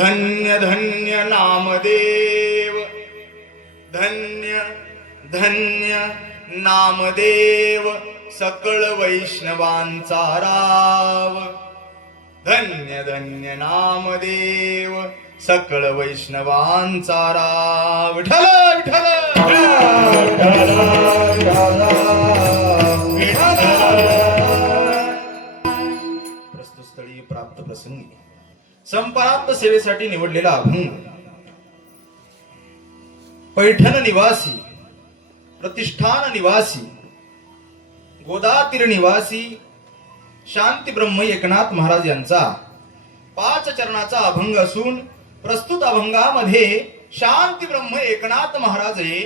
धन्य धन्य नामदेव, धन्य धन्य नामदेव, सकळ वैष्णवांचा राव. धन्य धन्य नामदेव, सकळ वैष्णवांचा राव. विठ्ठल विठ्ठल प्रस्तुत स्थळी प्राप्त प्रसंगी संपात सेवेसाठी निवडलेला अभंग. पैठण निवासी, प्रतिष्ठान निवासी, गोदातीर निवासी शांती ब्रह्म एकनाथ महाराज यांचा 5 चरणाचा अभंग असून प्रस्तुत अभंगामध्ये शांती ब्रह्म एकनाथ महाराज हे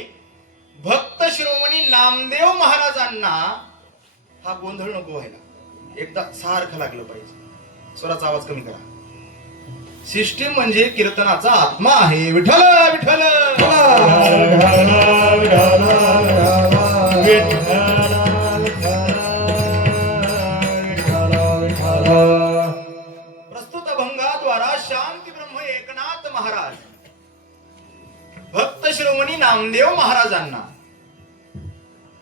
भक्त शिरोमणी नामदेव महाराजांना, हा गोंधळ नको व्हायला, एकदा सारखं लागलं पाहिजे, स्वराचा आवाज कमी करा. सिस्टीम म्हणजे कीर्तनाचा आत्मा आहे. विठ्ठल विठ्ठल प्रस्तुत अभंगाद्वारा शांती ब्रह्म एकनाथ महाराज भक्त शिरोमणी नामदेव महाराजांना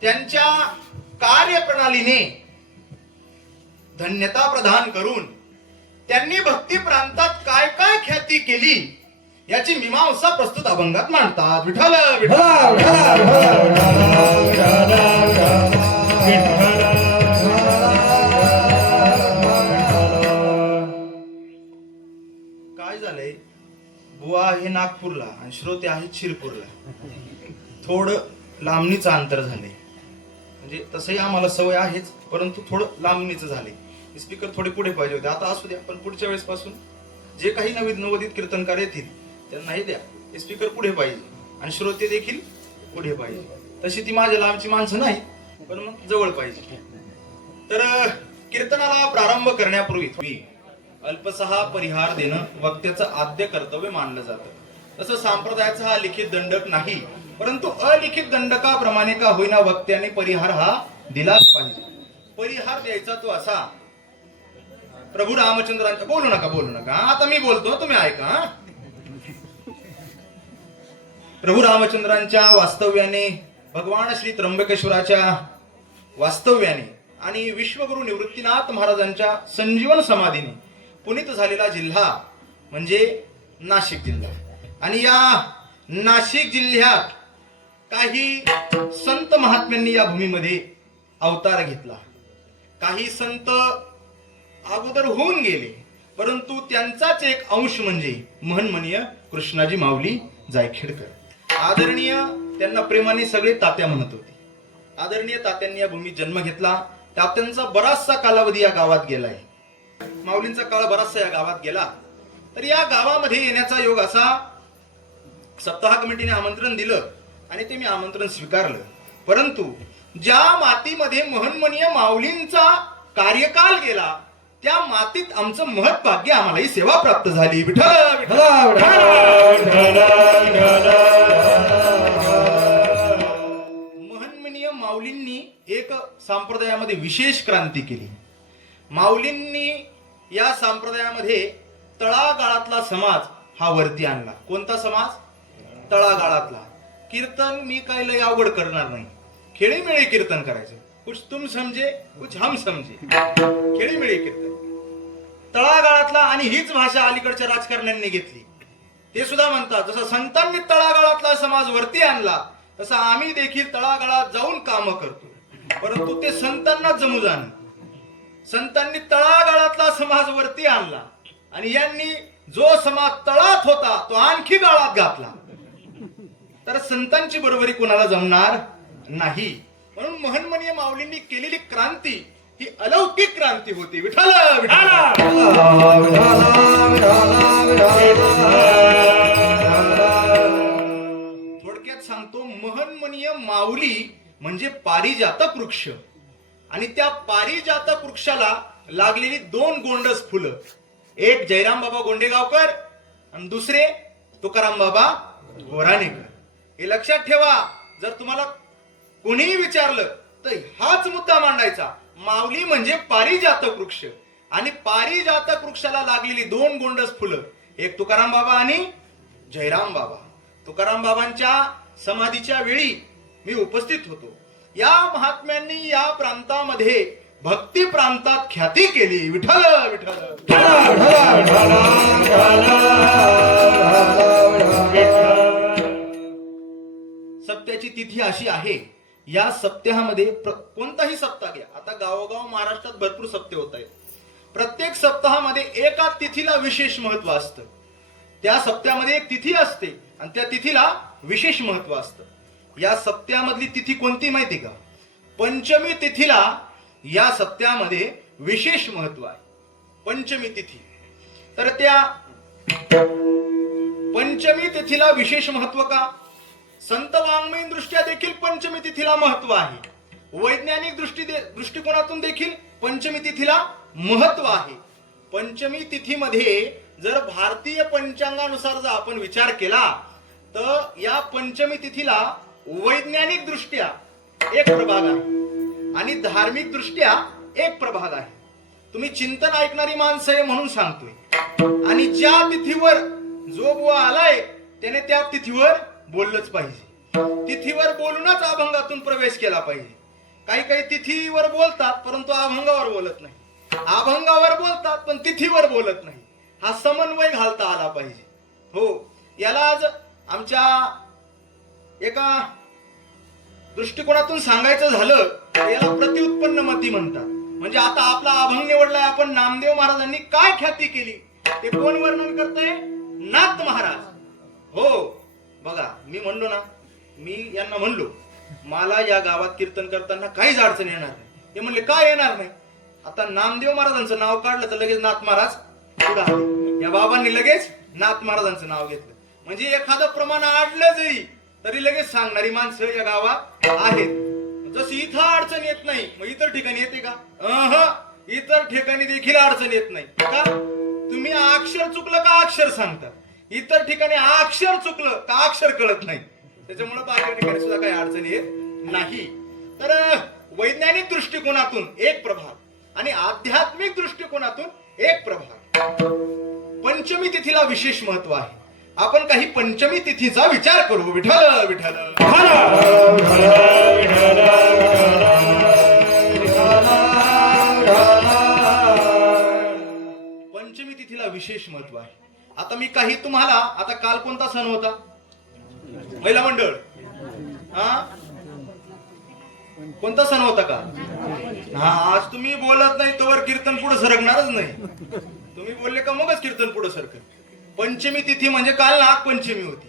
त्यांच्या कार्यप्रणालीने धन्यता प्रदान करून त्यांनी भक्ती प्रांतात काय काय ख्याती केली याची मीमांसा प्रस्तुत अभंगात मांडतात. विठ्ठल काय झालंय, बुवा आहे नागपूरला आणि श्रोते आहेत शिरपूरला, थोडं लांबणीचं अंतर झालंय. म्हणजे तसंही आम्हाला सवय आहेच, परंतु थोडं लांबणीचं झालंय. स्पीकर थोडे पुढे पाहिजे होते, आता असू द्या, पण पुढच्या वेळेस पासून जे काही नवोदित कीर्तनकार येतील त्यांनाही द्या, स्पीकर पुढे पाहिजे आणि श्रोते देखील पुढे पाहिजे. तशी ती माझ्या लांबची माणसं नाही, पण मग जवळ पाहिजे. तर कीर्तनाला प्रारंभ करण्यापूर्वी अल्पसहा परिहार देणं वक्त्याचं आद्य कर्तव्य मानलं जातं. तसं संप्रदायाचा हा लिखित दंडक नाही, परंतु अलिखित दंडकाप्रमाणे का होईना वक्त्याने परिहार हा दिलाच पाहिजे. परिहार द्यायचा तो असा, प्रभू रामचंद्रांच्या, बोलू नका, आता मी बोलतो तुम्ही ऐका. प्रभू रामचंद्रांच्या वास्तव्याने, भगवान श्री त्र्यंबकेश्वराच्या वास्तव्याने आणि विश्वगुरु निवृत्तीनाथ महाराजांच्या संजीवन समाधीने पुनीत झालेला जिल्हा म्हणजे नाशिक जिल्हा. आणि या नाशिक जिल्ह्यात काही संत महात्म्यांनी या भूमीमध्ये अवतार घेतला. काही संत अगोदर होऊन गेले, परंतु त्यांचाच एक अंश म्हणजे महन्मनीय कृष्णाजी माऊली जायखेडकर. आदरणीय, त्यांना प्रेमाने सगळे तात्या म्हणत होते. आदरणीय तात्यांनी या भूमीत जन्म घेतला. तात्यांचा बराचसा कालावधी या गावात गेलाय, माऊलींचा काळ बराचसा या गावात गेला. तर या गावामध्ये येण्याचा योग असा, सप्ताह कमिटीने आमंत्रण दिलं आणि ते मी आमंत्रण स्वीकारलं. परंतु ज्या मातीमध्ये महन्मनीय माऊलींचा कार्यकाल गेला त्या मातीत आमचं महत् भाग्य, आम्हाला ही सेवा प्राप्त झाली. विठ्ठल महन्मनीय माऊलींनी एक संप्रदायामध्ये विशेष क्रांती केली. माऊलींनी या संप्रदायामध्ये तळागाळातला समाज हा वरती आणला. कोणता समाज? तळागाळातला. कीर्तन मी काय लय अवघड करणार नाही, खेळीमेळी कीर्तन करायचं. कुछ तुम समजे कुछ हम समजे, खेळीमेळी कीर्तन. तळागाळातला, आणि हीच भाषा अलीकडच्या राजकारण्यांनी घेतली. ते सुद्धा म्हणतात जसं संतांनी तळागाळातला समाज वरती आणला तसं आम्ही देखील तळागाळात जाऊन काम करतो. परंतु ते संतांना जमू जाण. संतांनी तळागाळातला समाज वरती आणला आणि यांनी जो समाज तळात होता तो आणखी गाळात घातला. तर संतांची बरोबरी कोणाला जमणार नाही. म्हणून महन्मनीय माऊलींनी केलेली क्रांती ही अलौकिक क्रांती होती. विठ्ठल थोडक्यात सांगतो, महन्मनीय माऊली म्हणजे पारिजातक वृक्ष, आणि त्या पारिजातक वृक्षाला लागलेली 2 गोंडस फुलं, एक जयराम बाबा गोंडेगावकर आणि दुसरे तुकाराम बाबा गोराणेकर. हे लक्षात ठेवा. जर तुम्हाला कोणीही विचारलं तर हाच मुद्दा मांडायचा. माऊली म्हणजे पारिजातक वृक्ष, आणि पारिजातक वृक्षाला लागलेली 2 गोंडस फुलं एक तुकाराम बाबा आणि जयराम बाबा. तुकाराम बाबांच्या समाधीच्या वेळी मी उपस्थित होतो. या महात्म्यांनी या प्रांतामध्ये भक्ती प्रांतात ख्याती केली. विठ्ठल विठ्ठल. सप्त्याची तिथी अशी आहे, या सप्ताहामध्ये कोणताही सप्ताह घ्या, आता गावोगाव महाराष्ट्रात भरपूर सप्ते होत आहेत. प्रत्येक सप्ताहामध्ये एका तिथीला विशेष महत्व असतं. त्या सप्त्यामध्ये एक तिथी असते आणि त्या तिथीला विशेष महत्व असतं. या सप्त्यामधली तिथी कोणती माहिती का? पंचमी तिथीला या सप्त्यामध्ये विशेष महत्व आहे. पंचमी तिथी. तर त्या पंचमी तिथीला विशेष महत्व का? संत वाङ्मयीन दृष्ट्या देखील पंचमी तिथीला महत्व आहे. वैज्ञानिक दृष्टिकोनातून देखील पंचमी तिथीला महत्व आहे. पंचमी तिथीमध्ये जर भारतीय पंचांगानुसार जर आपण विचार केला तर या पंचमी तिथीला वैज्ञानिक दृष्ट्या एक प्रभाग आहे आणि धार्मिक दृष्ट्या एक प्रभाग आहे. तुम्ही चिंतन ऐकणारी माणसं आहे म्हणून सांगतोय. आणि ज्या तिथीवर जो बुवा आलाय त्याने त्या तिथीवर बोललंच पाहिजे. तिथीवर बोलूनच अभंगातून प्रवेश केला पाहिजे. काही काही तिथीवर बोलतात परंतु अभंगावर बोलत नाही, अभंगावर बोलतात पण तिथीवर बोलत नाही. हा समन्वय घालता आला पाहिजे. हो, याला आज आमच्या एका दृष्टिकोनातून सांगायचं झालं तर याला प्रतिउत्पन्न मती म्हणतात. म्हणजे आता आपला अभंग निवडलाय आपण. नामदेव महाराजांनी काय ख्याती केली ते कोण वर्णन करतंय? नाथ महाराज. हो बघा, मी म्हणलो ना, मी यांना म्हणलो मला या गावात कीर्तन करताना काहीच अडचण येणार नाही. ते म्हणले काय येणार नाही? आता नामदेव महाराजांचं नाव काढलं तर लगेच नाथ महाराज पुढे आले. या बाबांनी लगेच नाथ महाराजांचं नाव घेतलं. म्हणजे एखादं प्रमाण आडलं जरी तरी लगेच सांगणारी माणसं या गावात आहेत. जशी इथं अडचण येत नाही मग इतर ठिकाणी येते का? इतर ठिकाणी देखील अडचण येत नाही का? तुम्ही अक्षर चुकलं का अक्षर सांगता. इतर ठिकाणी अक्षर चुकलं का अक्षर कळत नाही. त्याच्यामुळे बाहेर ठिकाणी सुद्धा काही अडचण येत नाही. तर वैज्ञानिक दृष्टिकोनातून एक प्रभाग आणि आध्यात्मिक दृष्टिकोनातून एक प्रभाग. पंचमी तिथीला विशेष महत्व आहे. आपण काही पंचमी तिथीचा विचार करू. विठ्ठल विठ्ठल. पंचमी तिथीला विशेष महत्व आहे. आता मी काही तुम्हाला, आता काल कोणता सण होता? महिला मंडळ. कोणता सण होता का? आज तुम्ही बोलत नाही तोवर कीर्तन पुढे सरकणारच नाही. तुम्ही बोलले का मगच कीर्तन पुढे सरकल. पंचमी तिथी म्हणजे काल नागपंचमी होती.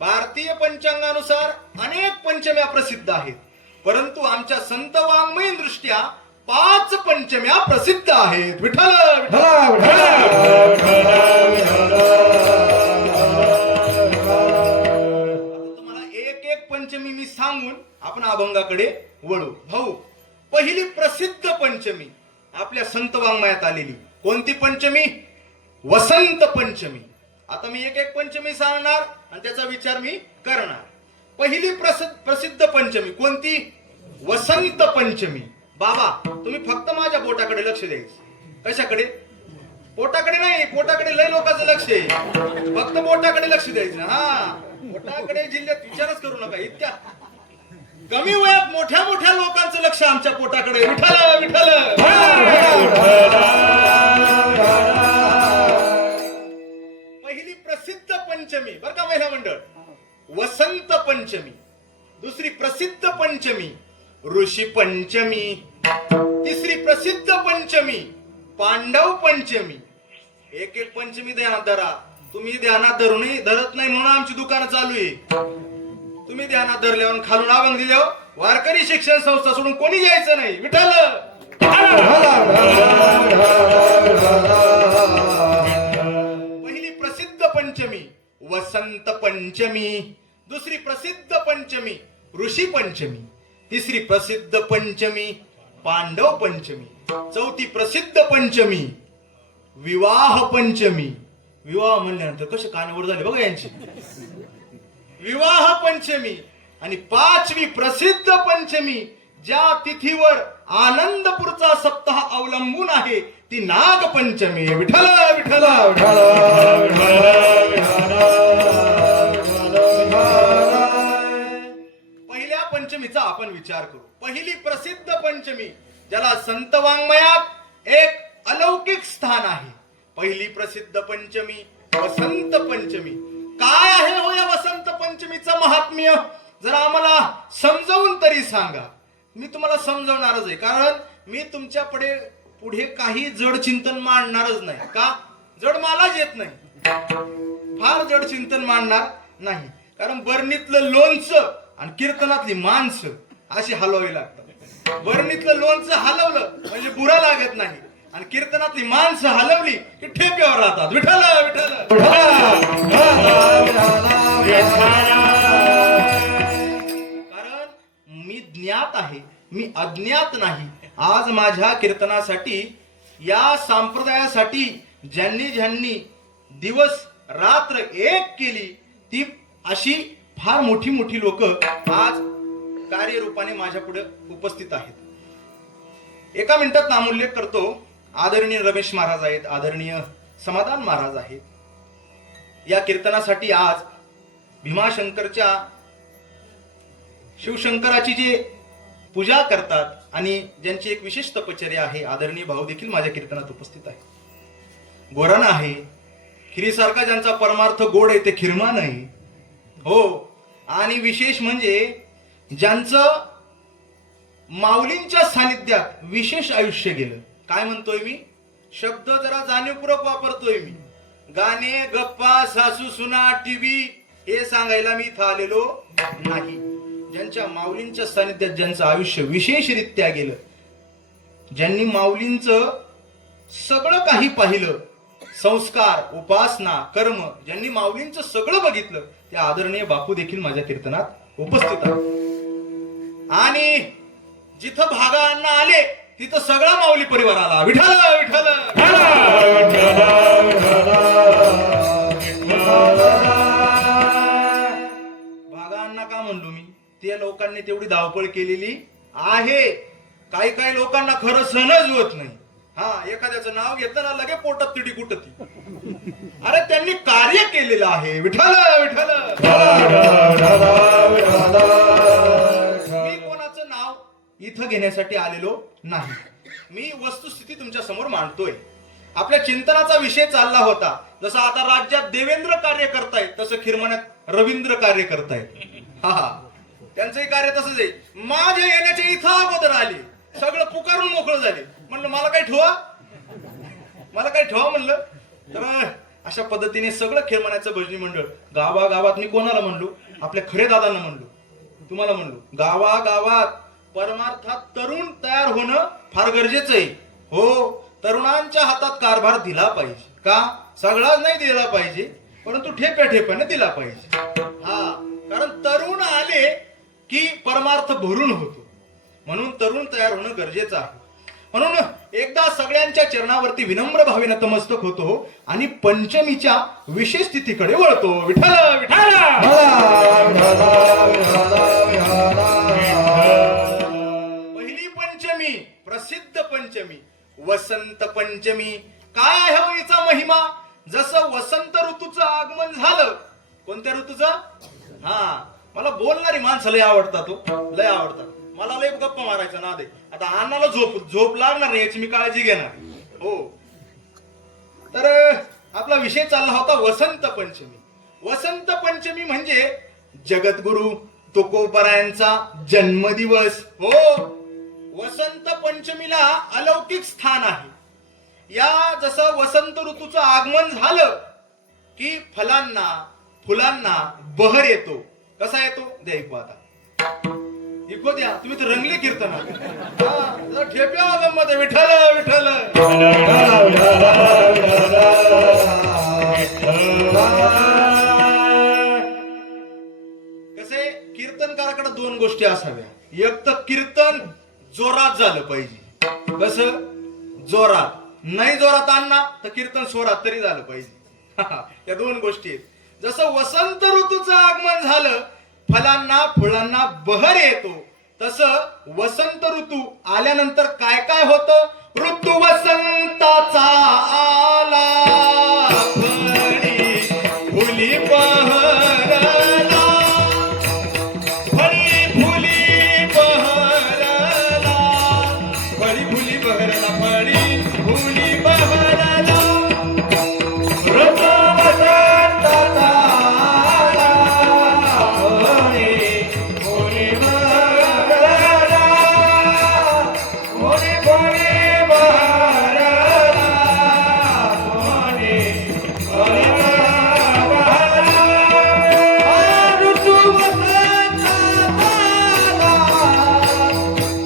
भारतीय पंचांगानुसार अनेक पंचम्या प्रसिद्ध आहेत, परंतु आमच्या संत वाङ्मयीन दृष्ट्या 5 पंचम्या प्रसिद्ध आहेत. विठ्ठल तुम्हाला एक एक पंचमी मी सांगून आपण अभंगाकडे वळू. भाऊ, पहिली प्रसिद्ध पंचमी आपल्या संत वाङ्मयात आलेली कोणती पंचमी? वसंत पंचमी. आता मी एक एक पंचमी सांगणार आणि त्याचा विचार मी करणार. पहिली प्रसिद्ध पंचमी कोणती? वसंत पंचमी. बाबा तुम्ही फक्त माझ्या बोटाकडे लक्ष द्यायचं. कशाकडे? पोटाकडे नाही. पोटाकडे लय लोकांचं लक्ष आहे, फक्त बोटाकडे लक्ष द्यायचं. पोटाकडे जिल्ह्यात विचारच करू नका. इतक्या कमी वयात मोठ्या मोठ्या लोकांचं लक्ष आमच्या पोटाकडे. विठ्ठल विठ्ठल. पहिली प्रसिद्ध पंचमी बर का महिला मंडळ, वसंत पंचमी. दुसरी प्रसिद्ध पंचमी ऋषी पंचमी. तिसरी प्रसिद्ध पंचमी पांडव पंचमी. एक एक पंचमी ध्यानात धरा. तुम्ही ध्यानात धरत नाही म्हणून आमची दुकानं चालू आहे. तुम्ही ध्यानात धरल्यावर खालून अभंग दिल्यावर वारकरी शिक्षण संस्था सोडून कोणी यायचं नाही. विठ्ठल. पहिली प्रसिद्ध पंचमी वसंत पंचमी. दुसरी प्रसिद्ध पंचमी ऋषी पंचमी. तिसरी प्रसिद्ध पंचमी पांडव पंचमी. चौथी प्रसिद्ध पंचमी विवाह पंचमी. विवाह म्हणल्यानंतर कसे कानावर झाले बघा यांची. विवाह पंचमी. आणि 5वी प्रसिद्ध पंचमी ज्या तिथीवर आनंदपूरचा सप्ताह अवलंबून आहे ती नागपंचमी. विठ्ठल विठ्ठल विठ्ठल पहिल्या पंचमीचा आपण विचार करू. पहिली प्रसिद्ध पंचमी, ज्याला संत वाङ्मयात एक अलौकिक स्थान आहे. पहिली प्रसिद्ध पंचमी वसंत पंचमी. काय आहे हो या वसंत पंचमीचं महात्म्य? जरा आम्हाला समजावून तरी सांगा. मी तुम्हाला समजवणारच आहे, कारण मी तुमच्या पुढे काही जड चिंतन मांडणारच नाही. का? जड मलाच येत नाही, फार जड चिंतन मांडणार नाही. कारण बरणीतलं लोणचं आणि कीर्तनातली माणसं अशी हलवावी लागतात. बरणीतलं लोणचं हलवलं म्हणजे बुरा लागत नाही, आणि कीर्तनातली माणसं हलवली की ठेप्यावर राहतात. विठ्ठल विठ्ठल. कारण मी ज्ञात आहे, मी अज्ञात नाही. आज माझ्या कीर्तनासाठी, या संप्रदायासाठी ज्यांनी ज्यांनी दिवस रात्र एक केली, ती अशी फार मोठी मोठी लोक आज कार्यरूपाने माझ्या पुढे उपस्थित आहेत. एका मिनिटात नामोल्लेख करतो. आदरणीय रमेश महाराज आहेत, आदरणीय समाधान महाराज आहेत. या कीर्तनासाठी आज भीमाशंकरच्या शिवशंकराची जे पूजा करतात आणि ज्यांची एक विशेष तपश्चर्या आहे, आदरणीय भाऊ देखील माझ्या कीर्तनात उपस्थित आहे. गोराना आहे, खिरीसारखा ज्यांचा परमार्थ गोड आहे ते खिरमा नाही हो. आणि विशेष म्हणजे ज्यांचं माऊलींच्या सानिध्यात विशेष आयुष्य गेलं. काय म्हणतोय मी? शब्द जरा जाणीवपूर्वक वापरतोय मी. गाणे, गप्पा, सासू सुना, टीव्ही हे सांगायला मी इथं आलेलो नाही. ज्यांच्या माऊलींच्या सानिध्यात ज्यांचं आयुष्य विशेषरित्या गेलं, ज्यांनी माऊलींचं सगळं काही पाहिलं, संस्कार, उपासना, कर्म, ज्यांनी माऊलींचं सगळं बघितलं, ते आदरणीय बापू देखील माझ्या कीर्तनात उपस्थित आहेत. आणि जिथं भागा अण्णा आले तिथं सगळा माऊली परिवार आला. विठ्ठल विठ्ठल. भागा अण्णा का म्हणलो मी? त्या लोकांनी तेवढी धावपळ केलेली आहे. काही काही लोकांना खरं सहनच होत नाही. एखाद्याचं नाव घेतलं ना लगे पोटात तिडी कुठती. अरे त्यांनी कार्य केलेलं आहे. विठ्ठल विठ्ठल. मी कोणाचं नाव इथं घेण्यासाठी आलेलो नाही. मी वस्तुस्थिती तुमच्या समोर मांडतोय. आपल्या चिंतनाचा विषय चालला होता. जसं आता राज्यात देवेंद्र कार्य करतायत, तसं खिरमण्यात रवींद्र कार्य करतायत. त्यांचंही कार्य तसंच आहे. माझ्या येण्याच्या इथं अगोदर आले, सगळं पुकारून मोकळं झाले. म्हणलं मला काय ठेवा, मला काय ठेवा म्हणलं. तर अशा पद्धतीने सगळं खिरमण्याचं भजनी मंडळ गावागावात, मी कोणाला म्हणलो? आपल्या खरे दादांना म्हणलो, तुम्हाला म्हणलो, गावागावात परमार्थात तरुण तयार होणं फार गरजेचं आहे हो. तरुणांच्या हातात कारभार दिला पाहिजे. का? सगळाच नाही दिला पाहिजे, परंतु ठेप्या ठेप्याने दिला पाहिजे. कारण तरुण आले की परमार्थ भरून होतो. म्हणून तरुण तयार होणं गरजेचं आहे. म्हणून एकदा सगळ्यांच्या चरणावरती विनम्र भावेने नतमस्तक होतो आणि पंचमीच्या विशेष तिथीकडे वळतो. विठ्ठल विठ्ठल. पहिली पंचमी, प्रसिद्ध पंचमी, वसंत पंचमी. काय आहे हो हिचा महिमा? जसं वसंत ऋतूचं आगमन झालं. कोणत्या ऋतूचं? मला बोलणारी माणसं लय आवडतात हो, लय आवडतात. मला लय गप्पा मारायचा नाद आहे. आता अण्णाला झोप लागणार नाही याची मी काळजी घेणार हो. तर आपला विषय चालला होता वसंत पंचमी. वसंत पंचमी म्हणजे जगद्गुरु तुकोबरायांचा जन्मदिवस हो. वसंत पंचमीला अलौकिक स्थान आहे. या जसं वसंत ऋतूचं आगमन झालं की फलांना फुलांना बहर येतो. कसा येतो? द्या ऐकू आता. ऐकू द्या. तुम्ही तर रंगले कीर्तनात. ठेप्या गंमत. विठ्ठल विठ्ठल. कसे कीर्तनकाराकडे दोन गोष्टी असाव्या. एक तर कीर्तन जोरात झालं पाहिजे. कसं? जोरात. नाही जोरात आणला तर कीर्तन स्वरात तरी झालं पाहिजे. या दोन गोष्टी आहेत. जसं वसंत ऋतूचं आगमन झालं, फलांना फुलांना बहर येतो, तसं वसंत ऋतू आल्यानंतर काय काय होतं? ऋतू वसंताचा आला, फळी फुली बहरला, फळी फुली बहरला, फळी फुली बहरला, फळी फुली बहरला, ऋतू वसंताचा आला, फळी फुली बहरला, फळी फुली बहरला, फळी फुली बहरला, ऋतू वसंताचा आला,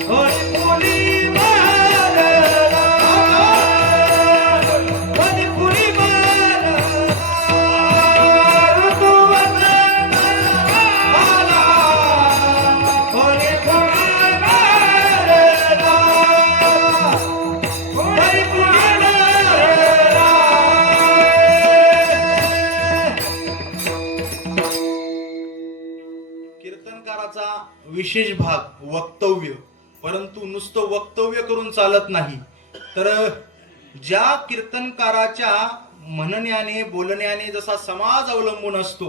फळी फुली बहरला, फळी फुली बहरला, ऋतू वसंताचा आला, फळी फुली बहरला, फळी फुली बहरला. कीर्तनकाराचा विशेष भाग वक्तव्य. परंतु नुसतं वक्तव्य करून चालत नाही, तर ज्या कीर्तनकाराच्या म्हणण्याने बोलण्याने जसा समाज अवलंबून असतो,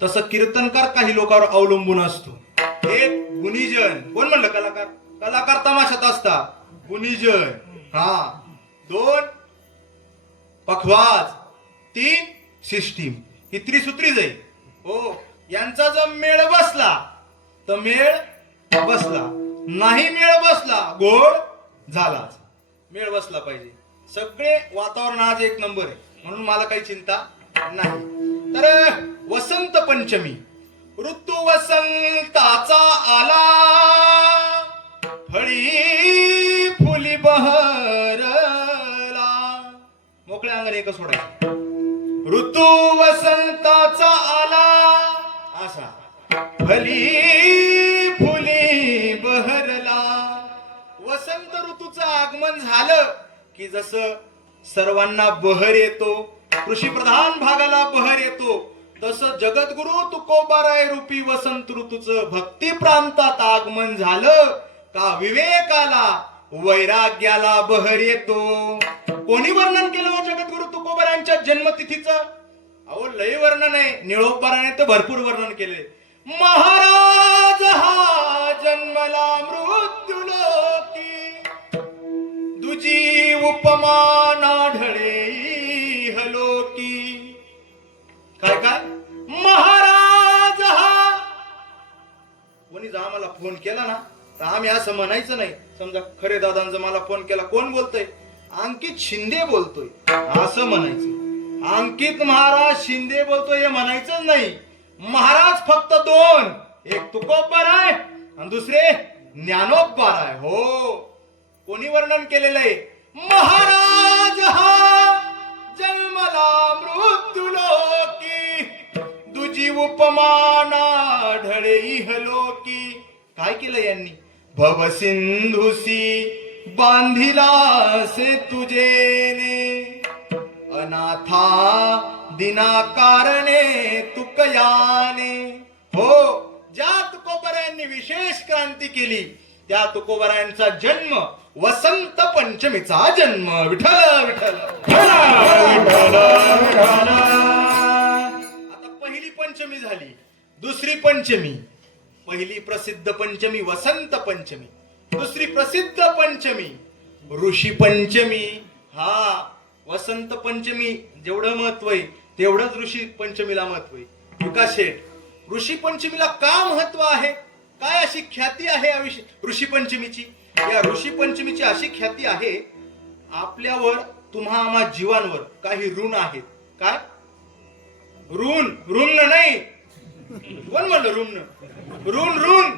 तसं कीर्तनकार काही लोकांवर अवलंबून असतो. एक गुणीजन. कोण म्हणलं कलाकार? कलाकार तमाशात असतात. गुणीजन. हा. 2 पखवाज, 3 सिस्टीम. ही त्रिसूत्री जाईल. हो, यांचा जर मेळ बसला तर मेळ बसला, नाही मेळ बसला गोड झालाच. मेळ बसला पाहिजे. सगळे वातावरण आज एक नंबर आहे, म्हणून मला काही चिंता नाही. तर वसंत पंचमी. ऋतू वसंताचा आला, फळी फुली बहरला. मोकळ्या अंगाने एकच सोडायचं. ऋतू वसंताचा आला, असा फली फुली बहरला. वसंत ऋतूचं आगमन झालं की जसं सर्वांना बहर येतो, कृषीप्रधान भागाला बहर येतो, तसं जगद्गुरु तुकोबाराय रूपी वसंत ऋतूचं भक्ती प्रांतात आगमन झालं का विवेकाला, वैराग्याला बहर येतो. कोणी वर्णन केलं हो जगद्गुरु तुकोबारायांच्या जन्मतिथीचं? अहो, लय वर्णन आहे. निळोबाराने तर भरपूर वर्णन केले. महाराज हा जन्मला मृत्युलोकी, दुजी उपमा नाढळे इहलोकी. काय काय? महाराज हा. कोणी जर आम्हाला फोन केला ना, तर आम्ही असं म्हणायचं नाही. समजा खरे दादांचा मला फोन केला, कोण बोलतोय? अंकित शिंदे बोलतोय, असं म्हणायचं. अंकित महाराज शिंदे बोलतोय हे म्हणायचं नाही. महाराज फक्त 2, एक तुकोबाराय आणि दुसरे ज्ञानोबाराय. हो, कोणी वर्णन केलेलं आहे? महाराज हा जन्मला मृत्युलोकी, दुजी उपमा नाढळे इहलोकी. काय केलं यांनी? भवसिंधुसी बांधिलासे तुझेने, अनाथा दिना कारणे तुकयाने. हो, ज्या तुकोबारायांनी विशेष क्रांती केली, त्या तुकोबारायांचा जन्म वसंत पंचमीचा जन्म. विठ्ठल विठ्ठल. आता पहिली पंचमी झाली, दुसरी पंचमी. पहिली प्रसिद्ध पंचमी वसंत पंचमी, दुसरी प्रसिद्ध पंचमी ऋषी पंचमी. हा, वसंत पंचमी जेवढं महत्व आहे तेवढंच ऋषी पंचमीला महत्व आहे. विकास शेठ, ऋषी पंचमीला का महत्व आहे? काय अशी ख्याती आहे या ऋषी पंचमीची? या ऋषी पंचमीची अशी ख्याती आहे, आपल्यावर तुम्हा आम्हा जीवांवर काही ऋण आहेत. काय ऋण? ऋण नाही. कोण म्हणलं ऋण? ऋण ऋण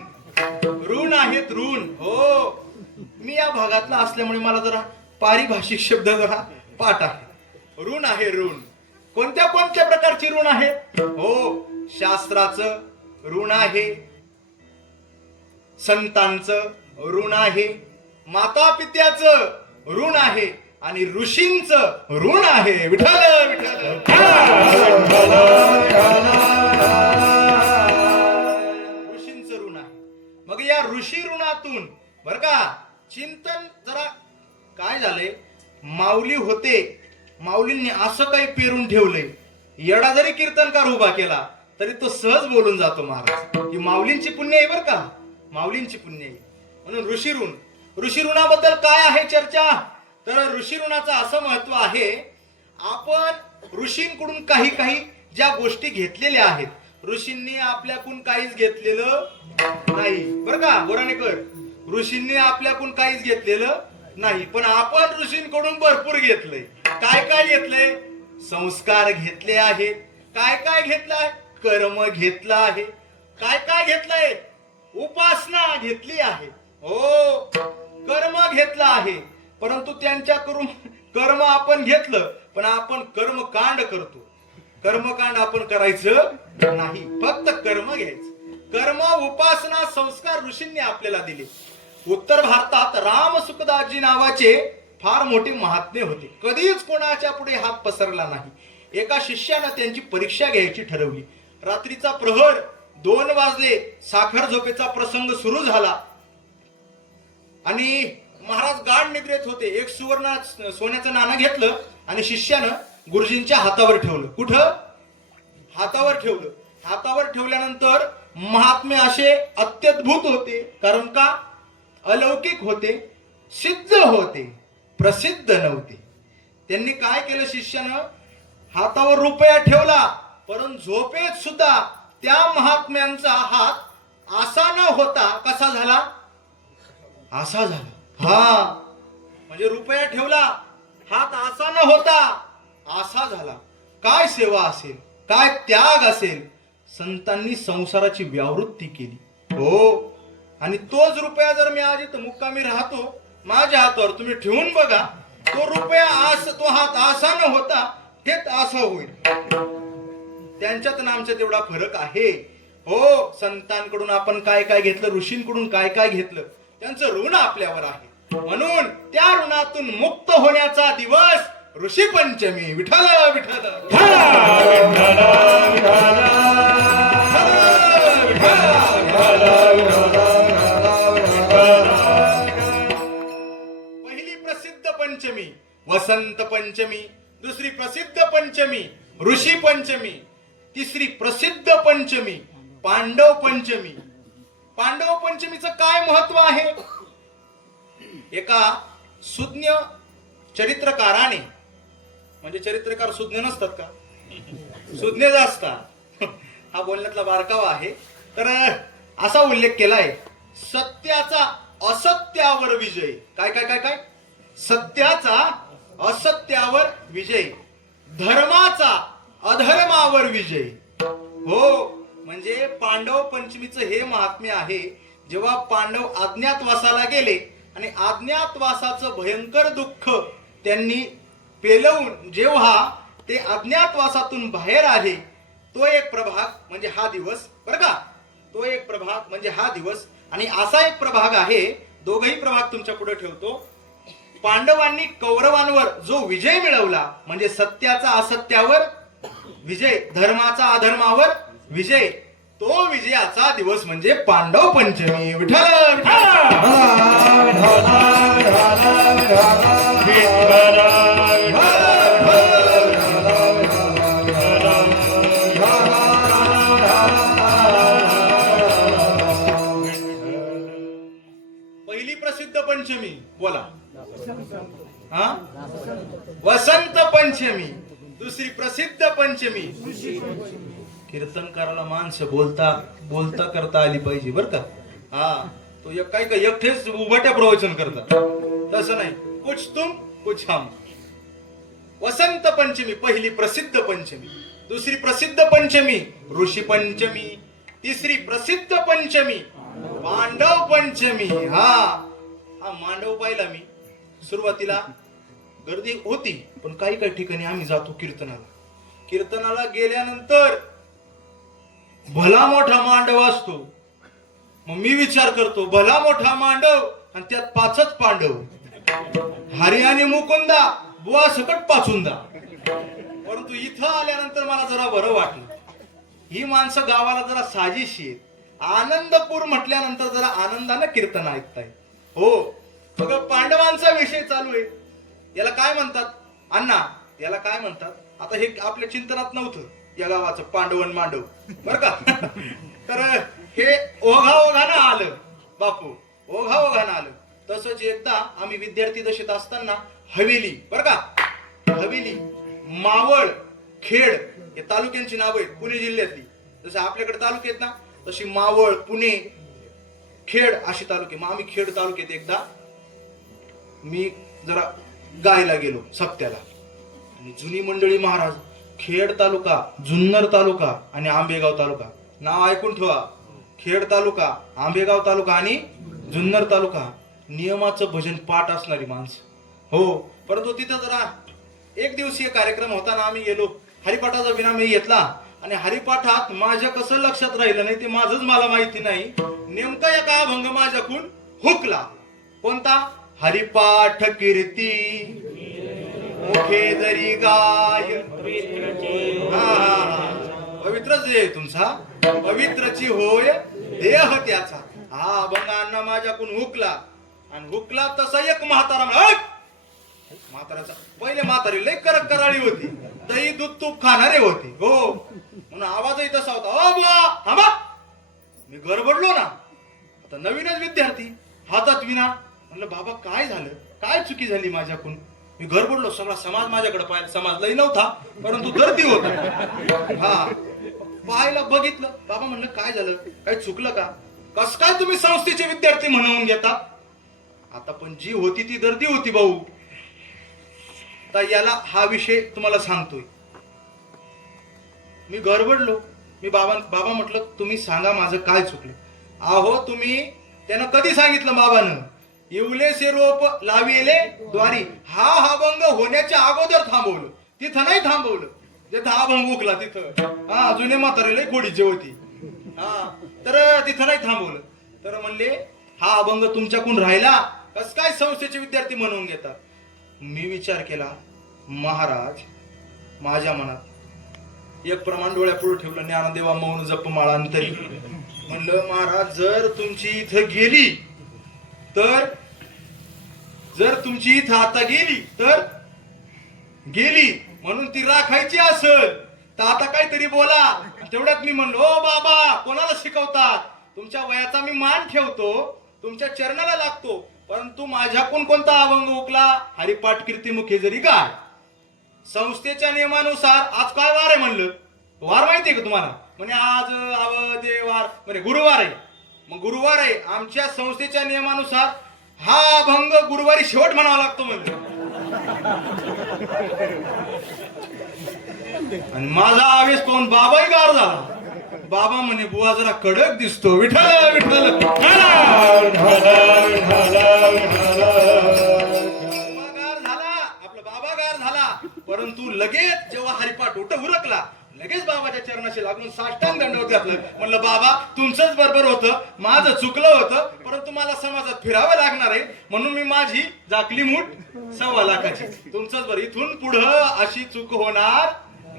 ऋण आहेत, ऋण. हो, मी या भागातला असल्यामुळे मला जरा पारिभाषिक शब्द जरा पाठ आहे. ऋण आहे, ऋण. कोणत्या कोणत्या प्रकारची ऋण आहे? हो, शास्त्राचं ऋण आहे, संतांचं ऋण आहे, माता पित्याचं ऋण आहे आणि ऋषींचं ऋण आहे. विठ्ठल विठ्ठल. ऋषींचं ऋण आहे. मग या ऋषी बर का. चिंतन जरा काय झालंय, माऊली होते, माऊलींनी असं काही पेरून ठेवलंय, येडा जरी कीर्तनकार उभा केला तरी तो सहज बोलून जातो महाराज. ही माऊलींची पुण्य आहे बर का, माऊलींची पुण्य आहे. म्हणून ऋषीऋण, ऋषीऋणाबद्दल काय आहे चर्चा, तर ऋषीऋणाचं असं महत्व आहे, आपण ऋषींकडून काही काही ज्या गोष्टी घेतलेल्या आहेत, ऋषींनी आपल्याकडून काहीच घेतलेलं नाही बरं का बोराणेकर. ऋषींनी आपल्याकडून काहीच घेतलेलं नाही, पण आपण ऋषींकडून भरपूर घेतलंय. काय काय घेतलंय, संस्कार घेतले आहेत, काय काय घेतलंय, कर्म घेतलं आहे, काय काय घेतलंय, उपासना घेतली आहे, हो कर्म घेतलं आहे. परंतु त्यांच्याकडून कर्म आपण घेतलं, पण आपण कर्मकांड करतो. कर्मकांड आपण करायचं नाही, फक्त कर्म घ्यायचं. कर्म, उपासना, संस्कार ऋषींनी आपल्याला दिले. उत्तर भारतात राम सुखदासजी नावाचे फार मोठे महात्मे होते. कधीच कोणाच्या पुढे हात पसरला नाही. एका शिष्यानं त्यांची परीक्षा घ्यायची ठरवली. रात्रीचा प्रहर 2 वाजले, साखर झोपेचा प्रसंग सुरू झाला आणि महाराज गाढ निद्रेत होते. एक सोन्याचं नाणं घेतलं आणि शिष्यानं गुरुजींच्या हातावर ठेवलं. कुठं, हातावर ठेवलं. हातावर ठेवल्यानंतर महात्मे असे अत्यद्भुत होते, कारण का अलौकिक होते, सिद्ध होते, प्रसिद्ध नव्हते. त्यांनी काय केलं, शिष्यानं हातावर रुपया ठेवला, परंतु झोपेत सुद्धा त्या महात्म्यांचा हात असा न होता कसा झाला, असा झाला. हा म्हणजे रुपया ठेवला, हात असा न होता असा झाला. काय सेवा असेल, काय त्याग असेल. संतांनी संसाराची व्यावृत्ती केली, हो. आणि तोच रुपया जर मी आज इथं मुक्कामी राहतो, माझ्या हातावर तुम्ही ठेवून बघा, तो रुपया तो हात असा न होता तेच असा होईल. त्यांच्यात आणि आमच्यात तेवढा फरक आहे, हो. संतांकडून आपण काय काय घेतलं, ऋषींकडून काय काय घेतलं, त्यांचं ऋण आपल्यावर आहे. म्हणून त्या ऋणातून मुक्त होण्याचा दिवस ऋषी पंचमी. विठ्ठल विठ्ठल पहिली प्रसिद्ध पंचमी वसंत पंचमी, दुसरी प्रसिद्ध पंचमी ऋषी पंचमी, तिसरी प्रसिद्ध पंचमी पांडव पंचमी. पांडव पंचमीचं काय महत्व आहे. एका सुज्ञ चरित्रकाराने, म्हणजे चरित्रकार सुज्ञ नसतात का, सुज्ञ असतात, हा बोलण्यातला बारकावा आहे. तर असा उल्लेख केलाय, सत्याचा असत्यावर विजय. काय काय काय काय, सत्याचा असत्यावर विजय, धर्माचा अधर्मावर विजय, हो. म्हणजे पांडव पंचमीचं हे महात्म्य आहे. जेव्हा पांडव अज्ञातवासाला गेले आणि अज्ञातवासाचं भयंकर दुःख त्यांनी पेलवून जेव्हा ते अज्ञातवासातून बाहेर आले, तो एक प्रभाग म्हणजे हा दिवस बरं का, तो एक प्रभाग म्हणजे हा दिवस. आणि असा एक प्रभाग आहे, दोघही प्रभाग तुमच्या पुढे ठेवतो. पांडवांनी कौरवांवर जो विजय मिळवला, म्हणजे सत्याचा असत्यावर विजय, धर्माचा अधर्मावर विजय, तो विजयाचा दिवस म्हणजे पांडव पंचमी. विठ्ठल पहिली प्रसिद्ध पंचमी बोला, हा वसंत पंचमी. दुसरी प्रसिद्ध पंचमी. कीर्तनकाराला माणसं बोलता बोलता करता आली पाहिजे बर का. हा तो काय काय एकटेच उभाट्या प्रवचन करता, तसं नाही. कुछ तुम कुछ हम. वसंत पंचमी पहिली प्रसिद्ध पंचमी, दुसरी प्रसिद्ध पंचमी ऋषी पंचमी, तिसरी प्रसिद्ध पंचमी पांडव पंचमी. हा हा मांडव पाहिला मी. सुरुवातीला गर्दी होती, पण काही काही ठिकाणी आम्ही जातो कीर्तनाला. कीर्तनाला गेल्यानंतर भला मोठा मांडव असतो. मग मी विचार करतो, भला मोठा मांडव आणि त्यात 5च पांडव, हरी आणि मुकुंदा, बुवा सकट पाचुंदा. परंतु इथं आल्यानंतर मला जरा बरं वाटलं. ही माणसं गावाला जरा साजेशी आहेत. आनंदपूर म्हटल्यानंतर जरा आनंदानं कीर्तन ऐकतायत. हो, बघ पांडवांचा विषय चालू आहे. याला काय म्हणतात अण्णा, याला काय म्हणतात? आता हे आपल्या चिंतनात नव्हतं या गावाचं पांडवन मांडव, बर का? तर हे ओघाओघानं आलं बापू, ओघाओघानं आलं. तसंच एकदा आम्ही विद्यार्थी दशेत असताना हवेली, बर का, हवेली, मावळ, खेड हे तालुक्यांची नाव आहेत पुणे जिल्ह्यातली. जसं आपल्याकडे तालुके आहेत ना, तशी मावळ, पुणे, खेड अशी तालुके. मग आम्ही खेड तालुक्यात एकदा मी जरा गायला गेलो सप्त्याला, आणि जुनी मंडळी महाराज, खेड तालुका, जुन्नर तालुका आणि आंबेगाव तालुका, नाव ऐकून ठेवा. खेड तालुका, आंबेगाव तालुका आणि जुन्नर तालुका, नियमाचं भजन पाठ असणारी माणसं. हो, परंतु तिथं जरा एक दिवसीय कार्यक्रम होता ना, आम्ही गेलो. हरिपाठाचा विना मी घेतला, आणि हरिपाठात माझ्या कसं लक्षात राहिलं नाही ते माझंच मला माहिती नाही. नेमका एका अभंग माझ्याकून हुकला. कोणता? हरिपाठ कीर्ती मुखे जरी गाय. पवित्रच आहे तुमचा, पवित्रची होय देह त्याचा. हा अभंगांना माझ्याकून हुकला, आणि हुकला तसा एक म्हातारा, म्हाताराचा पहिले म्हातारी लय कराळी होती, दही दूध तूप खाणारे होते. हो, म्हणून आवाजही तसा होता. थांबा, मी गडबडलो ना. आता नवीनच विद्यार्थी, हातात विना. म्हणलं बाबा काय झालं, काय चुकी झाली माझ्याकडून? मी गडबडलो. सगळा समाज माझ्याकडे पाहिला. समाज लई नव्हता, परंतु गर्दी होता. हा, पाहायला बघितलं. बाबा म्हणलं काय झालं, काय चुकलं का? कस काय तुम्ही संस्थेचे विद्यार्थी म्हणून घेता? आता पण जी होती ती गर्दी होती भाऊ. तर याला हा विषय तुम्हाला सांगतोय. मी गडबडलो. मी बाबा म्हटलं तुम्ही सांगा माझं काय चुकलं. अहो तुम्ही, त्यानं कधी सांगितलं बाबानं, इवलेसे रोप लाविले द्वारी. हा अभंग होण्याच्या अगोदर थांबवलं, तिथं नाही थांबवलं. तिथं अभंग उकला तिथं. हा, जुने म्हातारे लय गोडीचे होती. हा, तर तिथं नाही थांबवलं. तर म्हणले हा अभंग तुमच्याकडून राहिला, कस काय संस्थेचे विद्यार्थी म्हणून घेतात? मी विचार केला, महाराज माझ्या मनात एक प्रमाण डोळ्या पुढे ठेवलं, ज्ञानदेवा मौन जपमाळा अंतरी. म्हणलं महाराज जर तुमची इथं गेली तर, जर तुमची इथं आता गेली तर गेली, म्हणून ती राखायची असेल तर आता काहीतरी बोला. तेवढ्यात मी म्हणलो, ओ बाबा कोणाला शिकवता? तुमच्या वयाचा मी मान ठेवतो, तुमच्या चरणाला लागतो, परंतु माझ्याकडून कोणता अभंग उकला? हरिपाठ कीर्ती मुखे जरी गाय. संस्थेच्या नियमानुसार आज काय वार आहे म्हणलं? वार माहितीये का तुम्हाला? म्हणजे आज ते वार म्हणजे गुरुवार आहे. मग गुरुवार आहे, आमच्या संस्थेच्या नियमानुसार हा अभंग गुरुवारी शेवट म्हणावा लागतो म्हणजे. आणि माझा आवेश पाहून बाबाही गार झाला. बाबा म्हणे बुवा जरा कडक दिसतो. विठ्ठल विठ्ठल बाबा गार झाला. परंतु लगेच जेव्हा हरिपाठ उरकला, लगेच बाबाच्या चरणाशी लागून साष्टांग दंडवत घातलं. म्हणलं बाबा तुमचंच बरोबर होतं, माझं चुकलं होतं, परंतु मला समाजात फिरावं लागणार आहे, म्हणून मी माझी जाकली मूठ 1.25 लाखाची. तुमचंच बरं, इथून पुढं अशी चूक होणार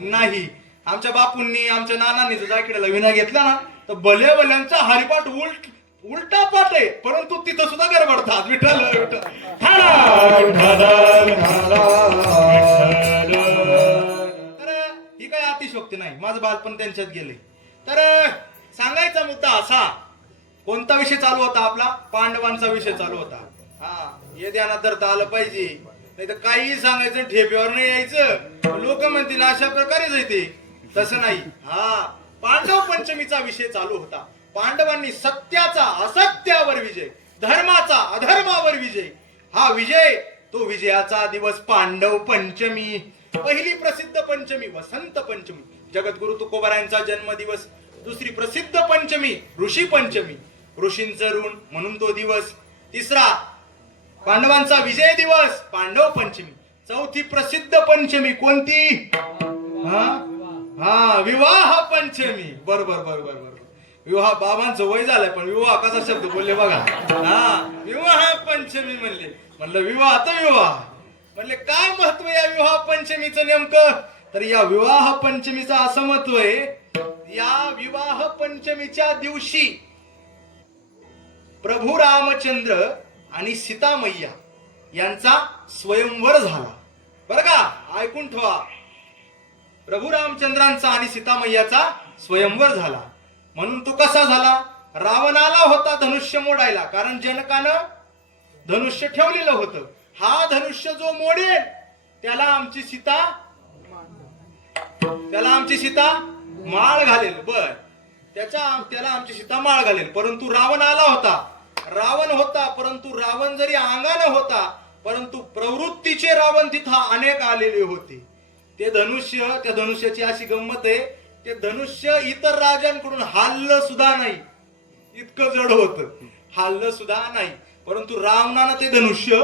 नाही. आमच्या बापूंनी, आमच्या नानांनी जर जाकीला विना घेतला ना, तर भले भल्यांचा हरिपाठ उलटा पाठ आहे, परंतु तिथं सुद्धा गडबडतात. विठ्ठल विठ्ठल. ही काय अतिशोक्ती नाही, माझं बालपण त्यांच्यात गेले. तर सांगायचा मुद्दा असा, कोणता विषय चालू होता आपला? पांडवांचा विषय चालू होता. हा, हे ध्यानात धरता आलं पाहिजे, नाही तर काही सांगायचं ठेप्यावर नाही यायचं. लोक म्हणतील अशा प्रकारे जायते, तसं नाही. हा, पांडव पंचमीचा विषय चालू होता. पांडवांनी सत्याचा असत्यावर विजय, धर्माचा अधर्मावर विजय. हा विजय, तो विजयाचा दिवस पांडव पंचमी. पहिली प्रसिद्ध पंचमी वसंत पंचमी, जगद्गुरु तुकोबारायांचा जन्मदिवस. दुसरी प्रसिद्ध पंचमी ऋषी पंचमी, ऋषींचं ऋण म्हणून तो दिवस. तिसरा पांडवांचा विजय दिवस पांडव पंचमी. चौथी प्रसिद्ध पंचमी कोणती? हा, विवाह पंचमी. बरोबर बरोबर बरोबर. विवाह, बाबांचं वय झालंय पण विवाह कसा शब्द बोलले बघा. हा, विवाह पंचमी म्हणले. म्हणलं विवाह तर विवाह. म्हणले काय महत्व या विवाह पंचमीचं नेमकं? तर या विवाह पंचमीचं असं महत्व आहे, या विवाह पंचमीच्या दिवशी प्रभू रामचंद्र आणि सीतामय्या यांचा स्वयंवर झाला. बरं का, ऐकून ठेवा. प्रभू रामचंद्रांचा आणि सीतामय्याचा स्वयंवर झाला. म्हणून तो कसा झाला? रावणाला होता धनुष्य मोडायला, कारण जनकानं धनुष्य ठेवलेलं होतं. हा धनुष्य जो मोडेल त्याला आमची सीता माळ घालेल. बर, त्याला आमची सीता माळ घालेल. परंतु रावण आला होता. परंतु रावण जरी अंगाने होता, परंतु प्रवृत्तीचे रावण तिथं अनेक आलेले होते. त्या धनुष्याची अशी गंमत आहे, ते धनुष्य इतर राजांकडून हल्लं सुद्धा नाही, इतकं जड होतं, हल्लं सुद्धा नाही. परंतु रावणानं ते धनुष्य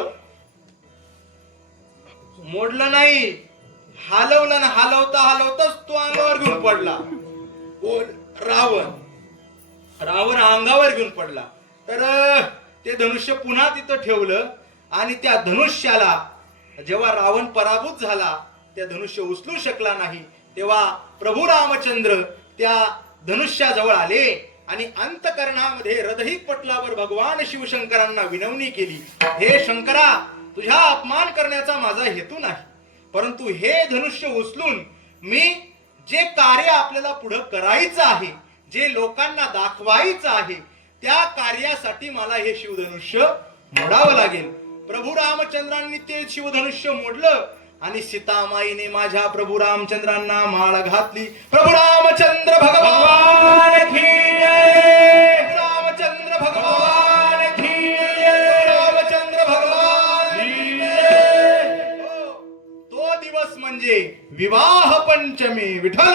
मोडलं नाही, हलवलं ना. हलवताच तो अंगावर घेऊन पडला. रावण अंगावर घेऊन पडला. तर ते धनुष्य पुन्हा तिथं ठेवलं आणि त्या धनुष्याला जेव्हा रावण पराभूत झाला, त्या धनुष्य उचलू शकला नाही, तेव्हा प्रभू रामचंद्र त्या धनुष्याजवळ आले आणि अंतकरणामध्ये हृदयिक पटलावर भगवान शिवशंकरांना विनवणी केली. हे शंकरा, तुझ्या अपमान करण्याचा माझा हेतू नाही, परंतु हे धनुष्य उचलून मी जे कार्य आपल्याला पुढे करायचं आहे, जे लोकांना दाखवायचं आहे, त्या कार्यासाठी मला हे शिवधनुष्य मोडावं लागेल. प्रभू रामचंद्रांनी ते शिवधनुष्य मोडलं आणि सीतामाईने माझ्या प्रभू रामचंद्रांना माळ घातली. प्रभू रामचंद्र भगवान की जय. रामचंद्र भगवान की जय. रामचंद्र भगवान की जय. तो दिवस म्हणजे विवाह पंचमी. विठ्ठल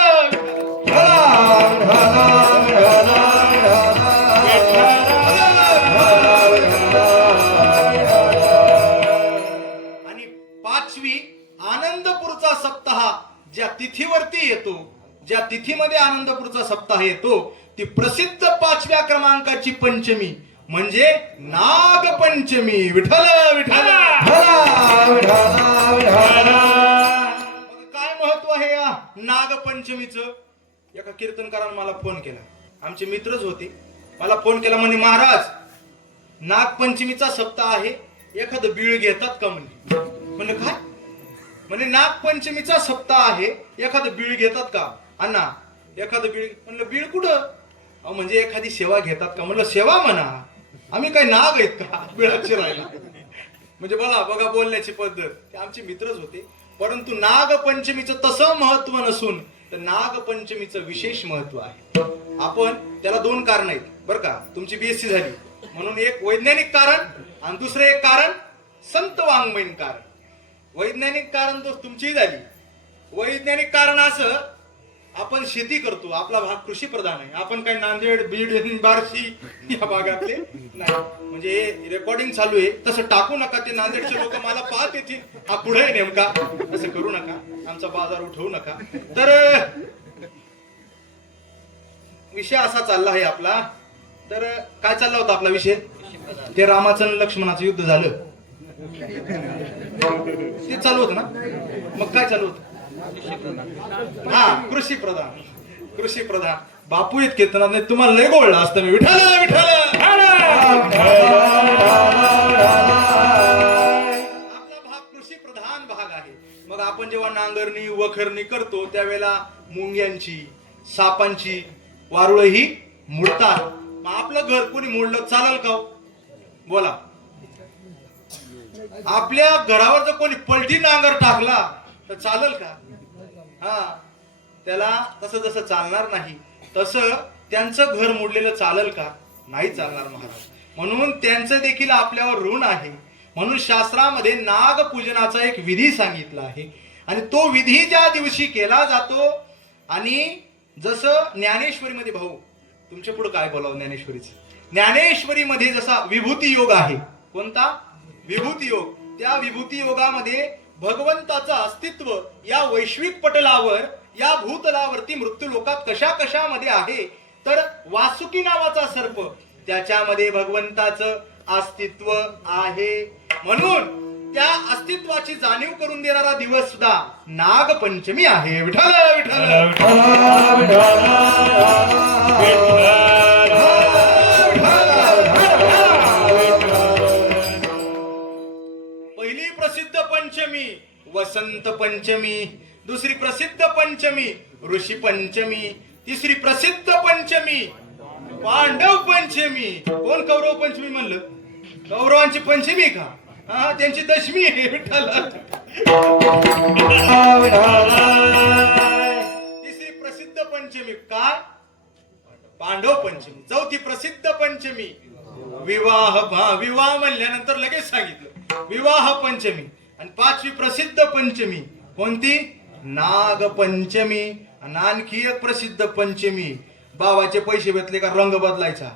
आणि पाचवी आनंदपूरचा सप्ताह ज्या तिथीवरती येतो, ज्या तिथीमध्ये आनंदपूरचा सप्ताह येतो, ती प्रसिद्ध 5व्या क्रमांकाची पंचमी म्हणजे नागपंचमी. विठ्ठल विठ्ठल. काय महत्व आहे या नागपंचमीचं? एका कीर्तनकाराने मला फोन केला, आमचे मित्रच होते. मला फोन केला, म्हणे महाराज नागपंचमीचा सप्ताह आहे, एखादं बीळ घेतात का? म्हणलं काय? म्हणजे नागपंचमीचा सप्ताह आहे, एखादं बीळ घेतात का? अण्णा एखादं बीळ. म्हणलं बीळ कुठं? म्हणजे एखादी सेवा घेतात का? म्हणलं सेवा म्हणा, आम्ही काय नाग आहेत का बिळाची राहिला? म्हणजे बघा बोलण्याची पद्धत. ते आमचे मित्रच होते. परंतु नागपंचमीचं तसं महत्व नसून तर नागपंचमीचं विशेष महत्व आहे. आपण त्याला 2 कारण आहेत बरं का. तुमची बीएससी झाली म्हणून एक वैज्ञानिक कारण आणि दुसरं एक कारण संत वाङ्मयीन कारण. वैज्ञानिक कारण तो तुमचीही झाली. वैज्ञानिक कारण असं, आपण शेती करतो, आपला भाग कृषी प्रधान आहे. आपण काही नांदेड, बीड, बार्शी या भागातले नाही. म्हणजे रेकॉर्डिंग चालू आहे तसं टाकू नका. ते नांदेडचे लोक मला पाहत येतील, हा पुढे आहे नेमका, असं करू नका. आमचा बाजार उठवू नका. तर विषय असा चालला आहे आपला. तर काय चालला होता आपला विषय? ते रामाचं आणि लक्ष्मणाचं युद्ध झालं, ते चालू होतं ना. मग काय चालू होतं? हा, कृषी प्रधान. बापू इतके नाही, तुम्हाला लय गोळला असतं मी. विठ्ठल विठ्ठल. आपला भाग कृषी प्रधान भाग आहे. मग आपण जेव्हा नांगरणी वखरणी करतो त्यावेळेला मुंग्यांची, सापांची वारुळ ही मुडतात. मग आपलं घर कोणी मोडलं चालेल का? बोला. आपल्या घरावर जर कोणी पलटी नांगर टाकला तर चालेल का? हा, त्याला तसं जसं चालणार नाही तसं त्यांचं घर मोडलेलं चालेल का? नाही चालणार महाराज. म्हणून त्यांचं देखील आपल्यावर ऋण आहे. म्हणून शास्त्रामध्ये नागपूजनाचा एक विधी सांगितला आहे आणि तो विधी ज्या दिवशी केला जातो, आणि जसं ज्ञानेश्वरीमध्ये, भाऊ तुमच्या पुढे काय बोलावं ज्ञानेश्वरीचं, ज्ञानेश्वरीमध्ये जसा विभूती योग आहे. कोणता? विभूती योग. त्या विभूती योगामध्ये भगवंताचं अस्तित्व या वैश्विक पटलावर, या भूतलावरती मृत्यू लोकात कशा कशामध्ये आहे. तर वासुकी नावाचा सर्प, त्याच्यामध्ये भगवंताचं अस्तित्व आहे. म्हणून त्या अस्तित्वाची जाणीव करून देणारा दिवस सुद्धा नागपंचमी आहे. विठ्ठल विठ्ठल. वसंत पंचमी, दुसरी प्रसिद्ध पंचमी ऋषी पंचमी, तिसरी प्रसिद्ध पंचमी पांडव पंचमी. कोण कौरव पंचमी म्हणलं? कौरवांची पंचमी का? हा, त्यांची दशमी आहे. विठ्ठल. तिसरी प्रसिद्ध पंचमी काय? पांडव पंचमी. चौथी प्रसिद्ध पंचमी विवाह. विवाह म्हणल्यानंतर लगेच सांगितलं विवाह पंचमी. आणि पाचवी प्रसिद्ध पंचमी कोणती? नाग पंचमी. आणि आणखी एक प्रसिद्ध पंचमी, भावाचे पैसे भेटले का रंग बदलायचा,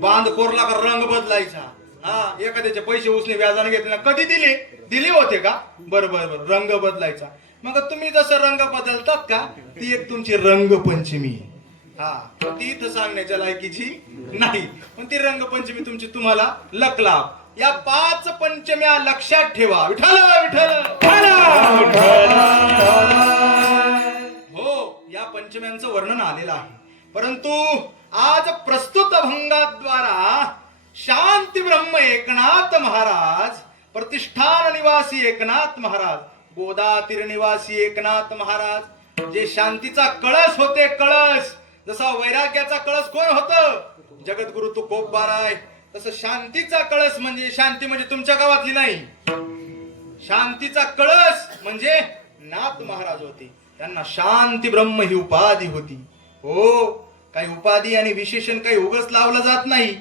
बांध कोरला का रंग बदलायचा. हा, एखाद्याचे पैसे उसने व्याजाने घेतले ना, कधी दिले होते का? बरोबर, रंग बदलायचा. मग तुम्ही जसं रंग बदलतात का, ती एक तुमची रंगपंचमी. हा, ती इथं सांगण्याच्या लायकीची नाही, पण ती रंगपंचमी तुमची तुम्हाला लकलाभ. या 5 पंचम्या लक्षात ठेवा. विठ्ठल विठ्ठल. हो, या पंचम्यांचं वर्णन आलेलं आहे. परंतु आज प्रस्तुत अभंगाद्वारा शांती ब्रह्म एकनाथ महाराज, प्रतिष्ठान निवासी एकनाथ महाराज, गोदा तीर निवासी एकनाथ महाराज, जे शांतीचा कळस होते, कळस जसा वैराग्याचा कळस कोण होतं? जगद्गुरु तुकोबाराय. तसं शांतीचा कळस म्हणजे, शांती म्हणजे तुमच्या गावातली नाही, शांतीचा कळस म्हणजे नाथ महाराज होते. त्यांना शांती ब्रह्म ही उपाधी होती. हो, काही उपाधी आणि विशेषण काही उगच लावलं जात नाही.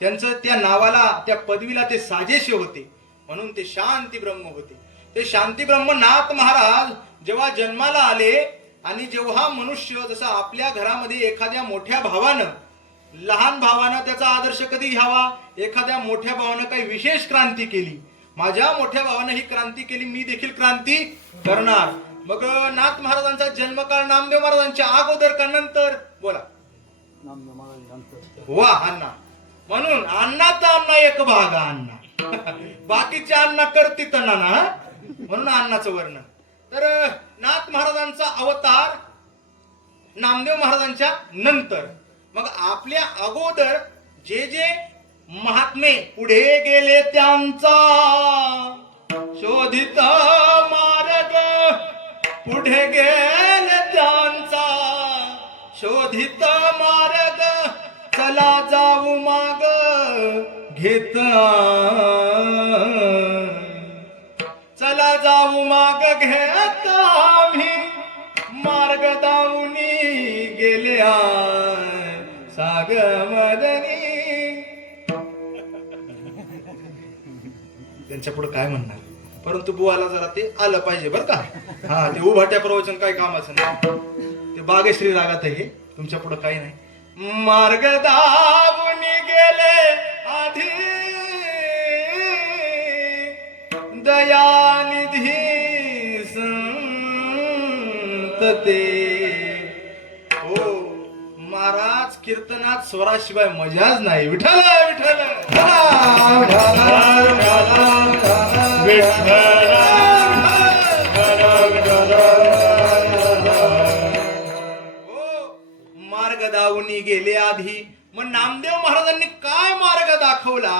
त्यांचं त्या नावाला, त्या पदवीला ते साजेसे होते, म्हणून ते शांती ब्रह्म होते. ते शांती ब्रह्म नाथ महाराज जेव्हा जन्माला आले, आणि जेव्हा मनुष्य जसा आपल्या घरामध्ये एखाद्या मोठ्या भावानं, लहान भावानं त्याचा आदर्श कधी घ्यावा, एखाद्या मोठ्या भावानं काही विशेष क्रांती केली, माझ्या मोठ्या भावानं ही क्रांती केली, मी देखील क्रांती करणार. मग नाथ महाराजांचा जन्मकाळ नामदेव महाराजांच्या अगोदर का नंतर? बोला. वा, अण्णा. म्हणून अण्णाचा अण्णा एक भाग अण्णा, बाकीच्या अण्णा करती ना, म्हणून अण्णाचं वर्णन. तर नाथ महाराजांचा अवतार नामदेव महाराजांच्या नंतर. मग आपल्या अगोदर जे जे महात्मे पुढे गेले त्यांचा शोधित मार्ग, पुढे गेले त्यांचा शोधित मार्ग, चला जाऊ माग घेत, चला जाऊ माग घेत आम्ही, मार्ग दावनी गेल्या सागमदनी. त्यांच्या पुढे काय म्हणणार, परंतु बुवाला जरा ते आलं पाहिजे बरं का. हा, ते उभाट्या प्रवचन काही कामाचं नाही, ते बागेश्री रागात आहे. तुमच्या पुढे काही नाही. मार्ग दावनी गेले आधी दयानिधी संत ते. हो महाराज, कीर्तनात स्वराशिवाय मजाच नाही. विठ्ठल विठ्ठल मार्ग दावनी गेले आधी. मग नामदेव महाराजांनी काय मार्ग दाखवला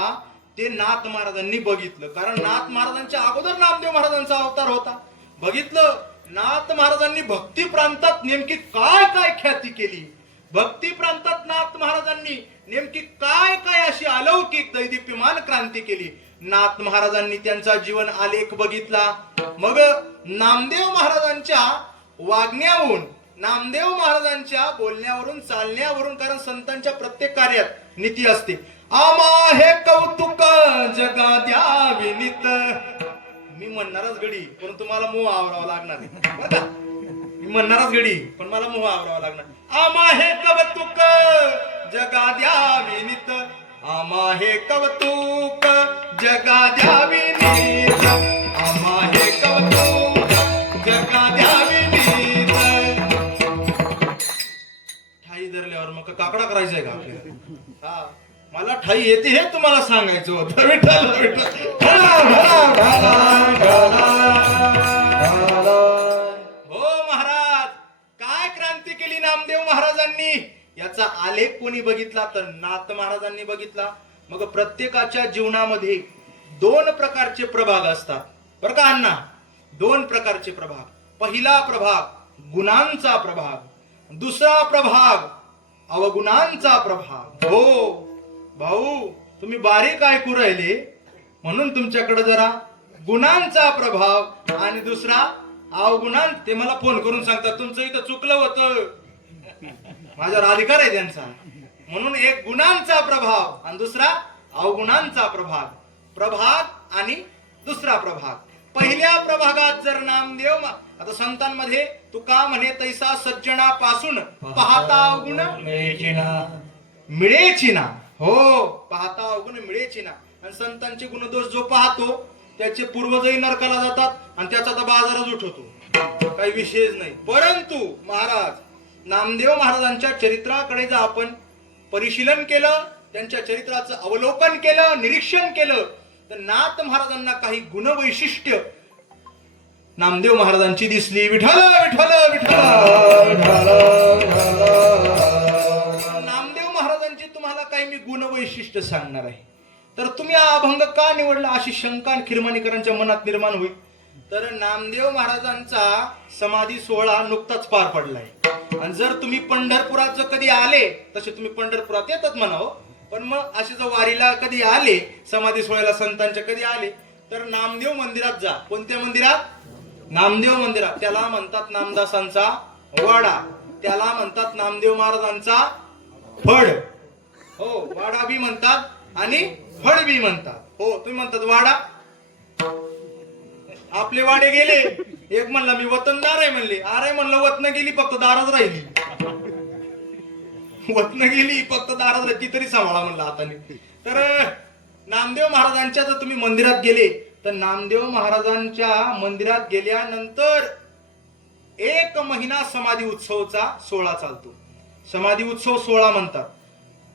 ते नाथ महाराजांनी बघितलं. कारण नाथ महाराजांच्या अगोदर नामदेव महाराजांचा अवतार होता. बघितलं नाथ महाराजांनी भक्ती प्रांतात नेमकी काय काय ख्याती केली, भक्ती प्रांतात नाथ महाराजांनी नेमकी काय काय अशी अलौकिक दैदिप्यमान क्रांती केली. नाथ महाराजांनी त्यांचा जीवन आलेख बघितला. मग नामदेव महाराजांच्या वागण्यावरून, नामदेव महाराजांच्या बोलण्यावरून, चालण्यावरून, कारण संतांच्या प्रत्येक कार्यात नीती असते. आमा हे कौतुक जगा द्यावी नित. मी म्हणणारच गडी, परंतु मला मोह आवरावा लागणार आहे बरं का. मी म्हणणारच गडी, पण मला मोह आवरावा लागणार. आमा हे कौतुक जगा द्यावी नित, आमा हे कौतुक जगा द्यावी नित, आमा हे कौतुक जगा द्यावी नित. ठाई धरल्यावर मग काकडा करायचंय का आपल्याला? हा, मला ठाई येते हे तुम्हाला सांगायचं होतं. विठ्ठल विठ्ठल. हो महाराज, काय क्रांती केली नामदेव महाराजांनी याचा आलेख कोणी बघितला तर नाथ महाराजांनी बघितला. मग प्रत्येकाच्या जीवनामध्ये 2 प्रकारचे प्रभाग असतात बरं का अण्णा. दोन प्रकारचे प्रभाग. पहिला प्रभाग गुणांचा प्रभाग, दुसरा प्रभाग अवगुणांचा प्रभाग. हो भाऊ, तुम्ही बारीक ऐकू राहिले म्हणून तुमच्याकडे जरा गुणांचा प्रभाव आणि दुसरा अवगुणां. ते मला फोन करून सांगतात तुमचं इथं चुकलं होतं, माझ्यावर अधिकार आहे त्यांचा. म्हणून एक गुणांचा प्रभाव आणि दुसरा अवगुणांचा प्रभाग आणि दुसरा प्रभाग. पहिल्या प्रभागात जर नामदेव, आता संतांमध्ये तुका म्हणे तैसा सज्जनापासून पाहता अवगुण मिळेची ना. हो, पाहता अवगुण मिळेची ना. आणि संतांचे गुणदोष जो पाहतो त्याचे पूर्वजही नरकाला जातात आणि त्याचा तर बाजारच उठवतो, काही विषयच नाही. परंतु महाराज नामदेव महाराजांच्या चरित्राकडे जर आपण परिशीलन केलं, त्यांच्या चरित्राचं अवलोकन केलं, निरीक्षण केलं, तर नाथ महाराजांना काही गुणवैशिष्ट्य नामदेव महाराजांची दिसली. विठ्ठल विठ्ठल विठ्ठल. नामदेव महाराजांची तुम्हाला काही मी गुणवैशिष्ट्य सांगणार आहे. तर तुम्ही हा अभंग का निवडला अशी शंका खिरमाणीकरांच्या मनात निर्माण होईल. तर नामदेव महाराजांचा समाधी सोहळा नुकताच पार पडलाय. आणि जर तुम्ही पंढरपुरात जर कधी आले, तसे तुम्ही पंढरपुरात येतात म्हणावं, पण मग असे जर वारीला कधी आले, समाधी सोहळ्याला संतांच्या कधी आले, तर नामदेव मंदिरात जा. कोणत्या मंदिरात? नामदेव मंदिरात. त्याला म्हणतात नामदासांचा वाडा, त्याला म्हणतात नामदेव महाराजांचा फड. हो, वाडा बी म्हणतात आणि फड बी म्हणतात. हो, तुम्ही म्हणतात वाडा. आपले वाडे गेले, एक म्हणला मी वतनदार आहे म्हणले, अरे म्हणलं वतन गेली फक्त दारात राहिली. वतन गेली फक्त दारात राहिली, ती तरी सांभाळा म्हणलं हाताने. तर नामदेव महाराजांच्या जर तुम्ही मंदिरात गेले, तर नामदेव महाराजांच्या मंदिरात गेल्यानंतर 1 महिना समाधी उत्सवचा सोहळा चालतो. समाधी उत्सव सोहळा म्हणतात.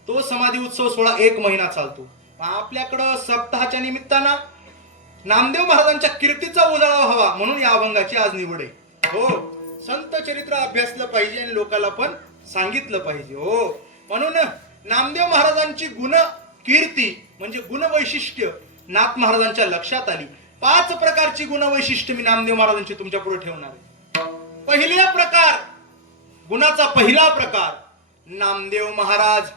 तो समाधी उत्सव सोहळा 1 महिना चालतो. आपल्याकडं सप्ताहाच्या निमित्तानं नामदेव महाराजांच्या कीर्तीचा उजाळा व्हावा म्हणून या अभंगाची आज निवड आहे. हो, संत चरित्र अभ्यासलं पाहिजे आणि लोकांना पण सांगितलं पाहिजे. हो, म्हणून नामदेव महाराजांची गुण कीर्ती म्हणजे गुणवैशिष्ट्य नाथ महाराजांच्या लक्षात आली. 5 प्रकारची गुणवैशिष्ट्य मी नामदेव महाराजांची तुमच्या पुढे ठेवणार आहे. पहिला प्रकार, गुणाचा पहिला प्रकार, नामदेव महाराज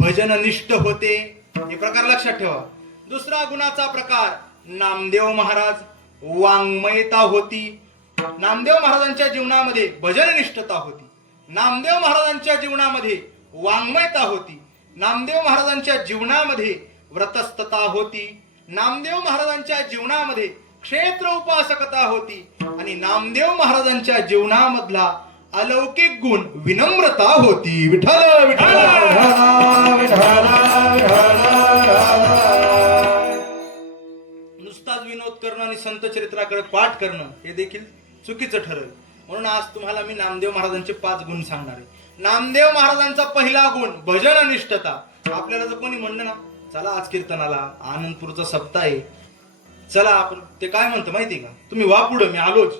भजननिष्ठ होते. हे प्रकार लक्षात ठेवा. दुसरा गुणाचा प्रकार, नामदेव महाराज वाङ्मयता होती. नामदेव महाराजांच्या जीवनामध्ये भजननिष्ठता होती. नामदेव महाराजांच्या जीवनामध्ये वाङ्मयता होती. नामदेव महाराजांच्या जीवनामध्ये व्रतस्थता होती. नामदेव महाराजांच्या जीवनामध्ये क्षेत्र उपासकता होती. आणि नामदेव महाराजांच्या जीवनामधला अलौकिक गुण विनम्रता होती. विठ्ठल विठ्ठल. नुसताच विनोद करणं आणि संत चरित्राकडे पाठ करणं हे देखील चुकीचं ठरेल. म्हणून आज तुम्हाला मी नामदेव महाराजांचे 5 गुण सांगणार आहे. नामदेव महाराजांचा पहिला गुण भजननिष्ठता. आपल्याला जर कोणी म्हणलं ना, चला आज कीर्तनाला, आनंदपूरचा सप्ताह आहे, चला आपण, ते काय म्हणतं माहिती का, तुम्ही वा पुढं मी आलोच.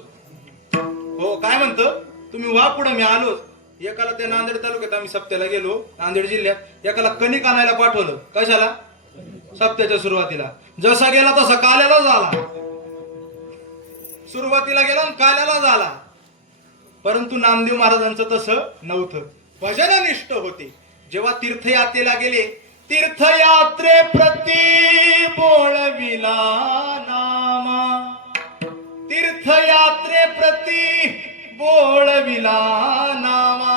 हो, काय म्हणतं, तुम्ही वा पुढं मी आलोच. एकाला त्या नांदेड तालुक्यात आम्ही सप्त्याला गेलो, नांदेड जिल्ह्यात, एकाला कणिक आणायला पाठवलं. कशाला? सप्त्याच्या सुरुवातीला. जसा गेला तसा काल्याला झाला. सुरुवातीला गेला आणि काल्याला झाला. परंतु नामदेव महाराजांचं तसं नव्हतं, भजननिष्ठ होते. जेव्हा तीर्थयात्रेला गेले, तीर्थयात्रे प्रती बोळविला नामा, तीर्थयात्रे प्रती बोळविला नामा.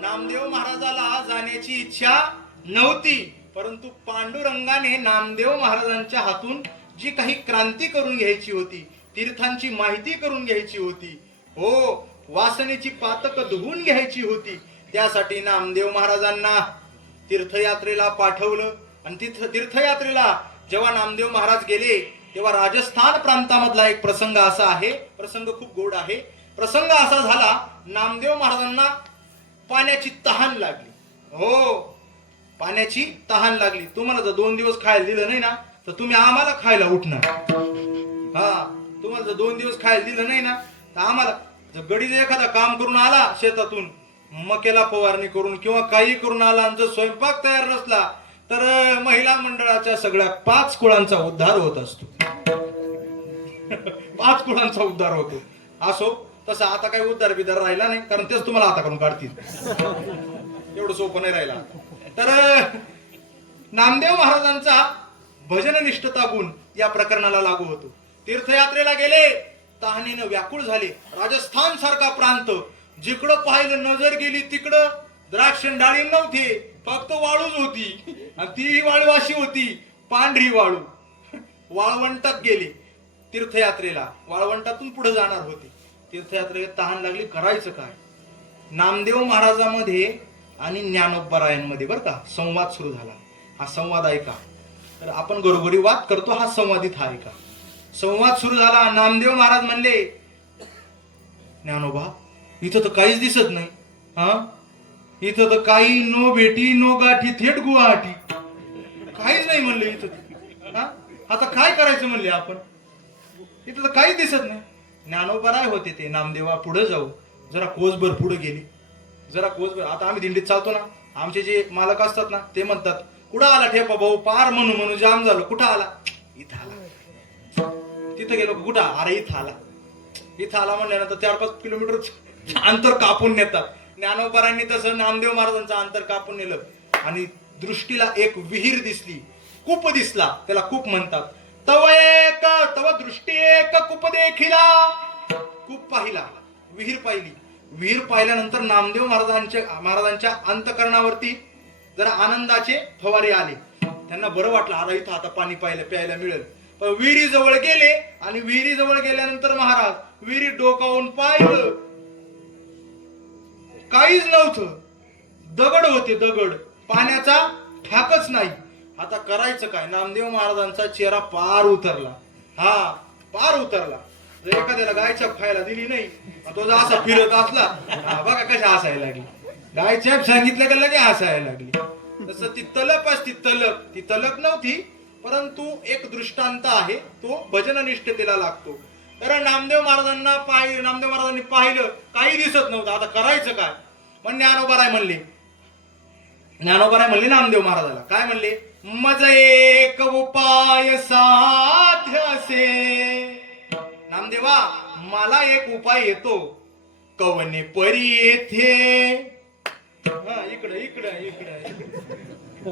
नामदेव महाराजाला जाण्याची इच्छा नव्हती, परंतु पांडुरंगाने नामदेव महाराजांच्या हातून जी काही क्रांती करून घ्यायची होती, तीर्थांची माहिती करून घ्यायची होती, हो, वासनेची पातक धुवून घ्यायची होती, त्यासाठी नामदेव महाराजांना तीर्थयात्रेला पाठवलं. आणि तीर्थयात्रेला जेव्हा नामदेव महाराज गेले, तेव्हा राजस्थान प्रांतामधला एक प्रसंग असा आहे, प्रसंग खूप गोड आहे. प्रसंग असा झाला, नामदेव महाराजांना पाण्याची तहान लागली. हो, पाण्याची तहान लागली. तुम्हाला जर 2 दिवस खायला दिलं नाही ना, तर तुम्ही आम्हाला खायला उठणार. हा, तुम्हाला जर 2 दिवस खायला दिलं नाही ना, तर आम्हाला, जर गडी जर एखादा काम करून आला शेतातून, मकेला फवारणी करून किंवा काही करून आला आणि जर स्वयंपाक तयार नसला, तर महिला मंडळाच्या सगळ्या 5 कुळांचा उद्धार होत असतो. 5 कुळांचा उद्धार होतो. असो, तसं आता काही उद्धार बिद्धार राहिला नाही, कारण तेच तुम्हाला आता करून काढतील. एवढं सोपं नाही राहिला. तर नामदेव महाराजांचा भजननिष्ठता गुण या प्रकरणाला लागू होतो. तीर्थयात्रेला गेले, तहानेनं व्याकुळ झाले. राजस्थान सारखा प्रांत, जिकडं पाहिलं नजर गेली तिकडं द्राक्ष डाळिंब नव्हते, फक्त वाळूच होती. आणि ती वाळू अशी होती, पांढरी वाळू. वाळवंटात गेले तीर्थयात्रेला, वाळवंटातून पुढे जाणार होते. तीर्थयात्रेला तहान लागली, करायचं काय? नामदेव महाराजांमध्ये आणि ज्ञानोबारायांमध्ये बरं का संवाद सुरू झाला. हा संवाद ऐका. तर आपण घरोघरी वाद करतो, हा संवादित हा ऐका. संवाद सुरू झाला. नामदेव महाराज म्हणले, ज्ञानोबा इथं तर काहीच दिसत नाही. हा, इथं तर काही नो भेटी नो गाठी, थेट गुवाहाटी. काहीच नाही म्हणले इथं. हा, आता काय करायचं म्हणले आपण? इथं तर काहीच दिसत नाही. ज्ञानोबाराय होते ते, नामदेवा पुढे जाऊ. जरा कोसभर पुढे गेली, जरा कोसभर. आता आम्ही दिंडीत चालतो ना, आमचे जे मालक असतात ना, ते म्हणतात, कुठं आला ठेपा भाऊ? पार म्हणू म्हणू जाम झालो. कुठं आला? इथं आला. तिथं गेलो, कुठं? अरे इथं आला. इथं आला म्हणल्यानंतर 4-5 किलोमीटर अंतर कापून नेतात. ज्ञानोबारांनी तसं नामदेव महाराजांचं अंतर कापून नेलं. आणि दृष्टीला एक विहीर दिसली, कूप दिसला. त्याला कूप म्हणतात. तव दृष्टी एक कूप देखिला. कूप पाहिला, विहीर पाहिली. विहीर पाहिल्यानंतर नामदेव महाराजांच्या अंतकरणावरती जरा आनंदाचे फवारे आले. त्यांना बरं वाटलं, आता इथं आता पाणी प्यायला मिळेल. पण विहिरी जवळ गेले, आणि विहिरी जवळ गेल्यानंतर महाराज विहिरी डोकावून पाहिलं, काहीच नव्हतं. दगड होते, दगड. पाण्याचा ठाकच नाही. आता करायचं काय? नामदेव महाराजांचा चेहरा पार उतरला. हा, पार उतरला. जर एखाद्याला गायच्या खायला दिली नाही, तो जर असा फिरत असला, बघा कशा हसायला लागली. गायच्या सांगितलं का लगे हसायला लागली. तसं ती तलप असती, ती तलप नव्हती, परंतु एक दृष्टांत आहे, तो भजननिष्ठतेला लागतो. तर नामदेव महाराजांनी पाहिलं, काही दिसत नव्हतं. आता करायचं काय? पण ज्ञानोबाराय म्हणले नामदेव महाराजाला, काय म्हणले? मज एक उपाय साध्य असे. नामदेवा, मला एक उपाय येतो. कवने परी येथे, इकडे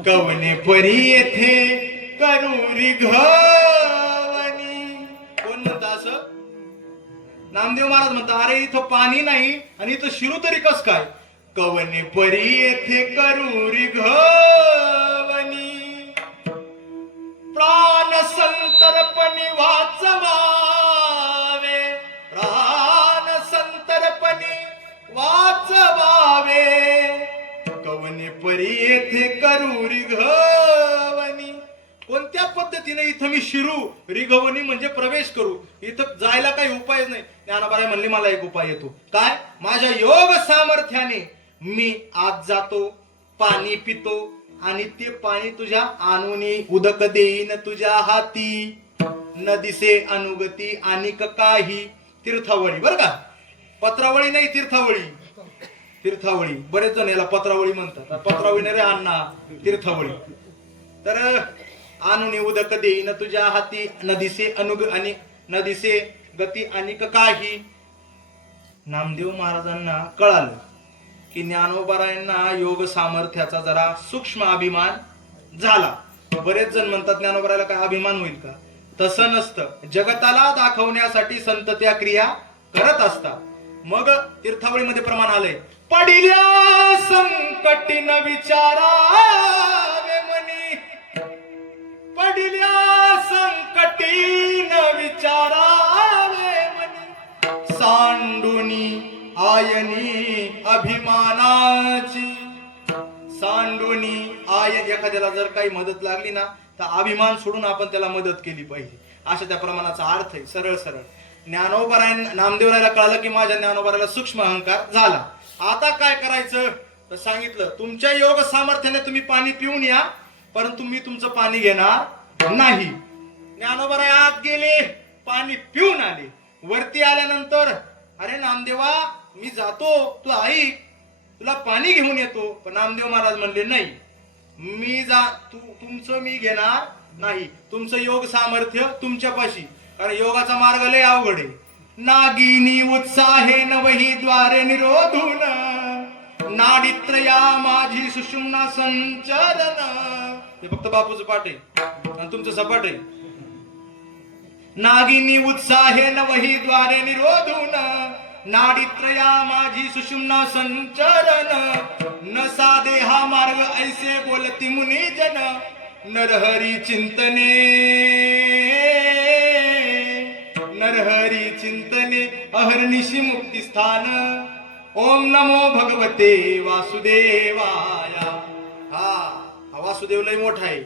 कवने परी येथे करूरी घवनी. कोण म्हणता असं? नामदेव महाराज म्हणतात, अरे इथं पाणी नाही आणि इथं शिरू तरी कस काय? कवने परी येथे करूरी घवनी. प्राण संतर्पणी वाचवावे, प्राण संतर्पणी वाचवावे. कवने परी येथे करूरी घवनी. कोणत्या पद्धतीने इथं मी शिरू, रिघवनी म्हणजे प्रवेश करू, इथं जायला काही उपायच नाही. ज्ञानोबाराय म्हणले, मला एक उपाय येतो. काय? माझ्या योग सामर्थ्याने मी आत जातो, पाणी पितो, आणि ते पाणी तुझ्या आणूनी उदक देईन तुझ्या हाती. न दिसे अनुगती आणि काही. तीर्थावळी बरं का, पत्रावळी नाही, तीर्थावळी. तीर्थावळी, बरेच जण याला पत्रावळी म्हणतात. पत्रावळी नाही रे अण्णा, तीर्थावळी. तर आणूनी उदक देईन तुझ्या हाती, न दिसे गती आणि काही. नामदेव महाराजांना कळालं की ज्ञानोबारायांना योग सामर्थ्याचा जरा सूक्ष्म अभिमान झाला. बरेच जण म्हणतात ज्ञानोबारायला काय अभिमान होईल का? तसं नसतं. जगताला दाखवण्यासाठी संत त्या क्रिया करत असतात. मग तीर्थावळीमध्ये प्रमाण आलंय, पडिल्या संकटी न विचारावे मनी. पडिल्या संकटी न विचारावे मनी. सांडुनी आयनी अभिमानाची. सांडुनी आयन, एखाद्याला जर काही मदत लागली ना, तर अभिमान सोडून आपण त्याला मदत केली पाहिजे, अशा त्या प्रमाणाचा अर्थ आहे. सरळ सरळ नामदेवरायला कळालं की माझ्या ज्ञानोबारायला सूक्ष्म अहंकार झाला. आता काय करायचं? तर सांगितलं, तुमच्या योग सामर्थ्याने तुम्ही पाणी पिऊन या, परंतु मी तुमचं पाणी घेणार नाही. ज्ञानोबाराय आत गेले, पाणी पिऊन आले. वरती आल्यानंतर, अरे नामदेवा मी जातो, तू ऐक, तुला पाणी घेऊन येतो. पण नामदेव महाराज म्हणले, नाही, तुमचं मी घेणार नाही. तुमचं योग सामर्थ्य तुमच्यापाशी, कारण योगाचा मार्ग लय अवघड आहे. नागिनी उत्साहे नवही द्वारे निरोधून नाडीत्रया माझी सुषुम्ना संचरण. हे फक्त बापूचं पाठ आहे आणि तुमचं सपाट आहे. नागिनी उत्साहे नवही द्वारे निरोधून नाडीत्रया माझी सुषुम्ना संचरण. न साधे हा मार्ग ऐसे बोलती मुनी जन नरहरी चिंतने नरहरी चिंतने अहर्निशी मुक्ती स्थान. ओम नमो भगवते वासुदेवाय. हा वासुदेव लय मोठा आहे.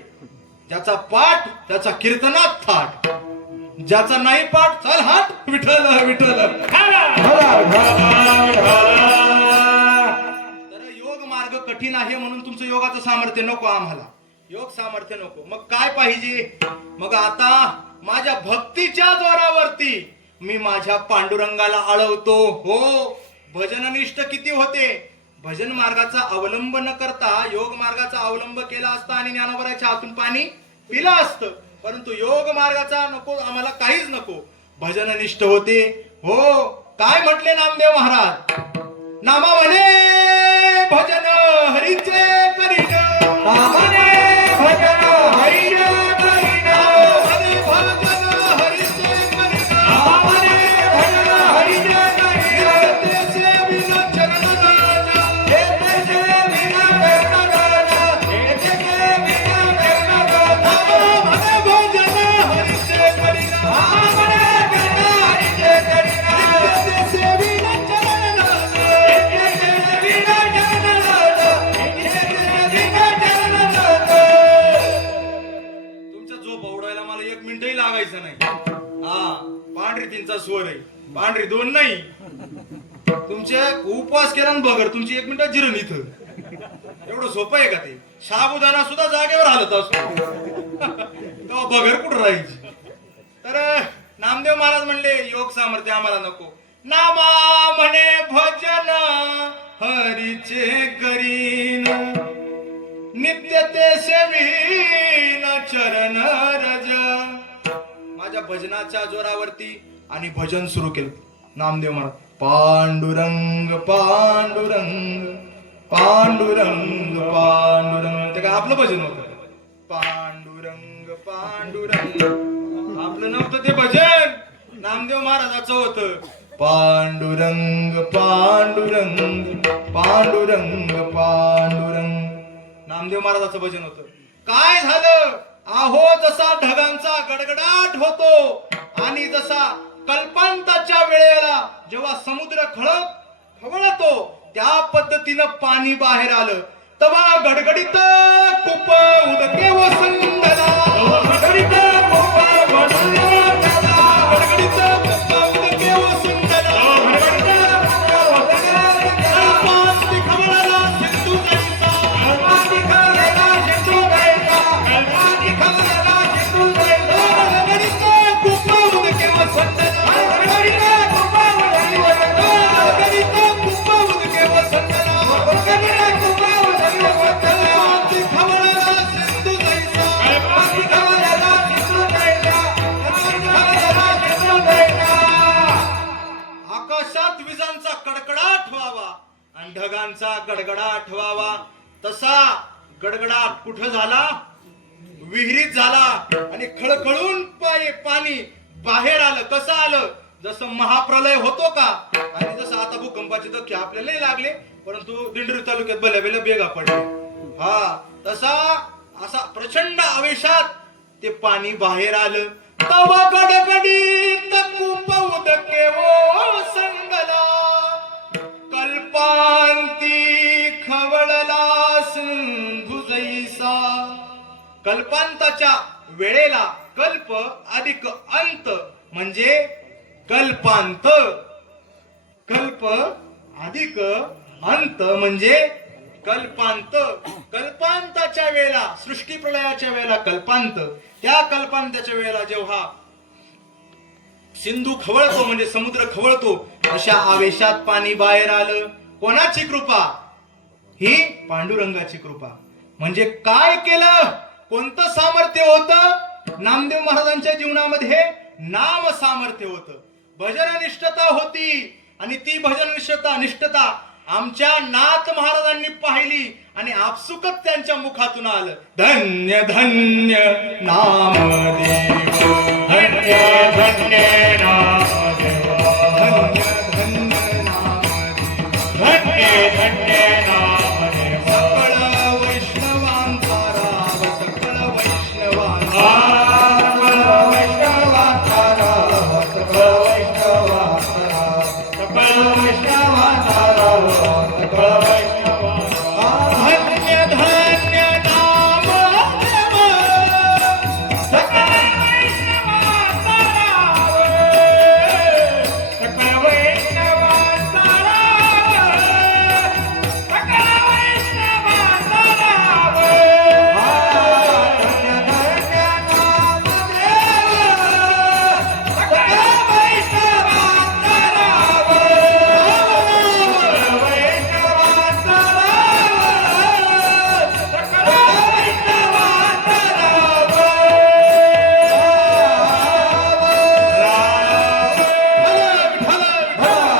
ज्याचा पाठ त्याचा कीर्तनात थाट, ज्याचा नाही पाठ चल हाट विठ्ठल विठ्ठल. तर योग मार्ग कठीण आहे म्हणून तुमचं योगाचं सामर्थ्य नको आम्हाला, योग सामर्थ्य नको. मग काय पाहिजे? मग आता माझ्या भक्तीच्या जोरावरती मी माझ्या पांडुरंगाला आळवतो. हो, भजननिष्ठ किती होते. भजन मार्गाचा अवलंब न करता योग मार्गाचा अवलंब केला असता आणि ज्ञानोबराच्या हातून पाणी पिलं असतं. परंतु योग मार्गाचा नको, आम्हाला काहीच नको. भजननिष्ठ होते. हो, काय म्हटले नामदेव महाराज? नामा म्हणे भजन हरीचे करीन, नामाने भजन हरीचे करीन, भजन हरीचे करीन, नामाने भजन हरीचे करीन. तेचे विना चरण राजा, तेचे विना चरण राजा, तेचे विना चरण राजा. नामाने भजन हरीचे करीन, नामाने भजन हरीचे करीन, तेचे विना चरण राजा, तेचे विना चरण राजा, तेचे विना चरण राजा. तुमचा झोप उडवायला मला 1 मिनिटही लागायचं नाही. हा, पांढरी 3चा स्वर आहे, पांढरी 2 नाही. तुमचे उपवास केला ना बगर, तुमची 1 मिनिटात जिरण इथं. एवढं सोपं आहे का ते? साबुदाणा सुद्धा जागेवर हालत असतो तेव्हा बगर कुठं राहायची. तर नामदेव महाराज म्हणले योग सामर्थ्य आम्हाला नको. नामा म्हणे भजन हरीचे करीन, नित्य ते सेवीन चरण रज. माझ्या भजनाच्या जोरावरती आणि भजन सुरू केलं नामदेव महाराज. पांडुरंग पांडुरंग पांडुरंग पांडुरंग. ते काय आपलं भजन होतं? पांडुरंग पांडुरंग आपलं नव्हतं ते भजन, नामदेव महाराजाचं होतं. पांडुरंग पांडुरंग पांडुरंग पांडुरंग नामदेव महाराजाचं भजन होतं. काय झालं? आहो, जसा ढगांचा गडगडाट होतो आणि जसा कल्पांताच्या वेळेला जेव्हा समुद्र खवळतो त्या पद्धतीनं पाणी बाहेर आलं. तेव्हा गडगडीत खूप उदके वसंतला, गडगडीत खूप वसंतला, गडगडीत खूप उदके वसंतला, कल्पांती खवळला सिंधू जैसा, कल्पांती खवळला सिंधू जैसा, कल्पांती खवळला सिंधू जैसा, गडगडीत खूप उदके वसंतला, गडगडीत खूप उदके वसंतला, गडगडीत खूप उदके वसंतला, गडगडीत खूप उदके वसंतला, कल्पांती खवळला सिंधू जैसा, कल्पांती खवळला सिंधू जैसा, कल्पांती खवळला सिंधू जैसा. आकाशात विजांचा कडकडाट व्हावा आणि ढगांचा गडगडाट व्हावा. तसा गडगडाट कुठं झाला? विहिरीत झाला. आणि खळखळून पाणी बाहेर आलं. कसं आलं? जसं महाप्रलय होतो का, आणि जसं आता भूकंपाचे धक्के आपल्याला लागले परंतु दिंडोरी तालुक्यात भल्या बेगा पडले, हा तसा असा प्रचंड आवेशात ते पाणी बाहेर आलं. तवा गडगडीत खूप उदके ओसंडला, कल्पांती खवळला सिंधू जैसा. कल्पांताच्या वेळेला कल्प अधिक अंत म्हणजे कल्पांत, कल्प अधिक अंत म्हणजे कल्पांत. कल्पांताच्या वेळेला, सृष्टी प्रलयाच्या वेळेला कल्पांत, त्या कल्पांताच्या वेळेला जेव्हा सिंधू खवळतो म्हणजे समुद्र खवळतो, अशा आवेशात पाणी बाहेर आलं. कोणाची कृपा? ही पांडुरंगाची कृपा. म्हणजे काय केलं? कोणतं सामर्थ्य होतं नामदेव महाराजांच्या जीवनामध्ये? नाम सामर्थ्य होतं, भजन निष्ठता होती. आणि ती भजन निष्ठता आमच्या नाथ महाराजांनी पाहिली आणि आपसुकच त्यांच्या मुखातून आलं, धन्य धन्य नामदेव, धन्य धन्य नामदेवा, धन्य धन्य नामदेव, धन्य धन्य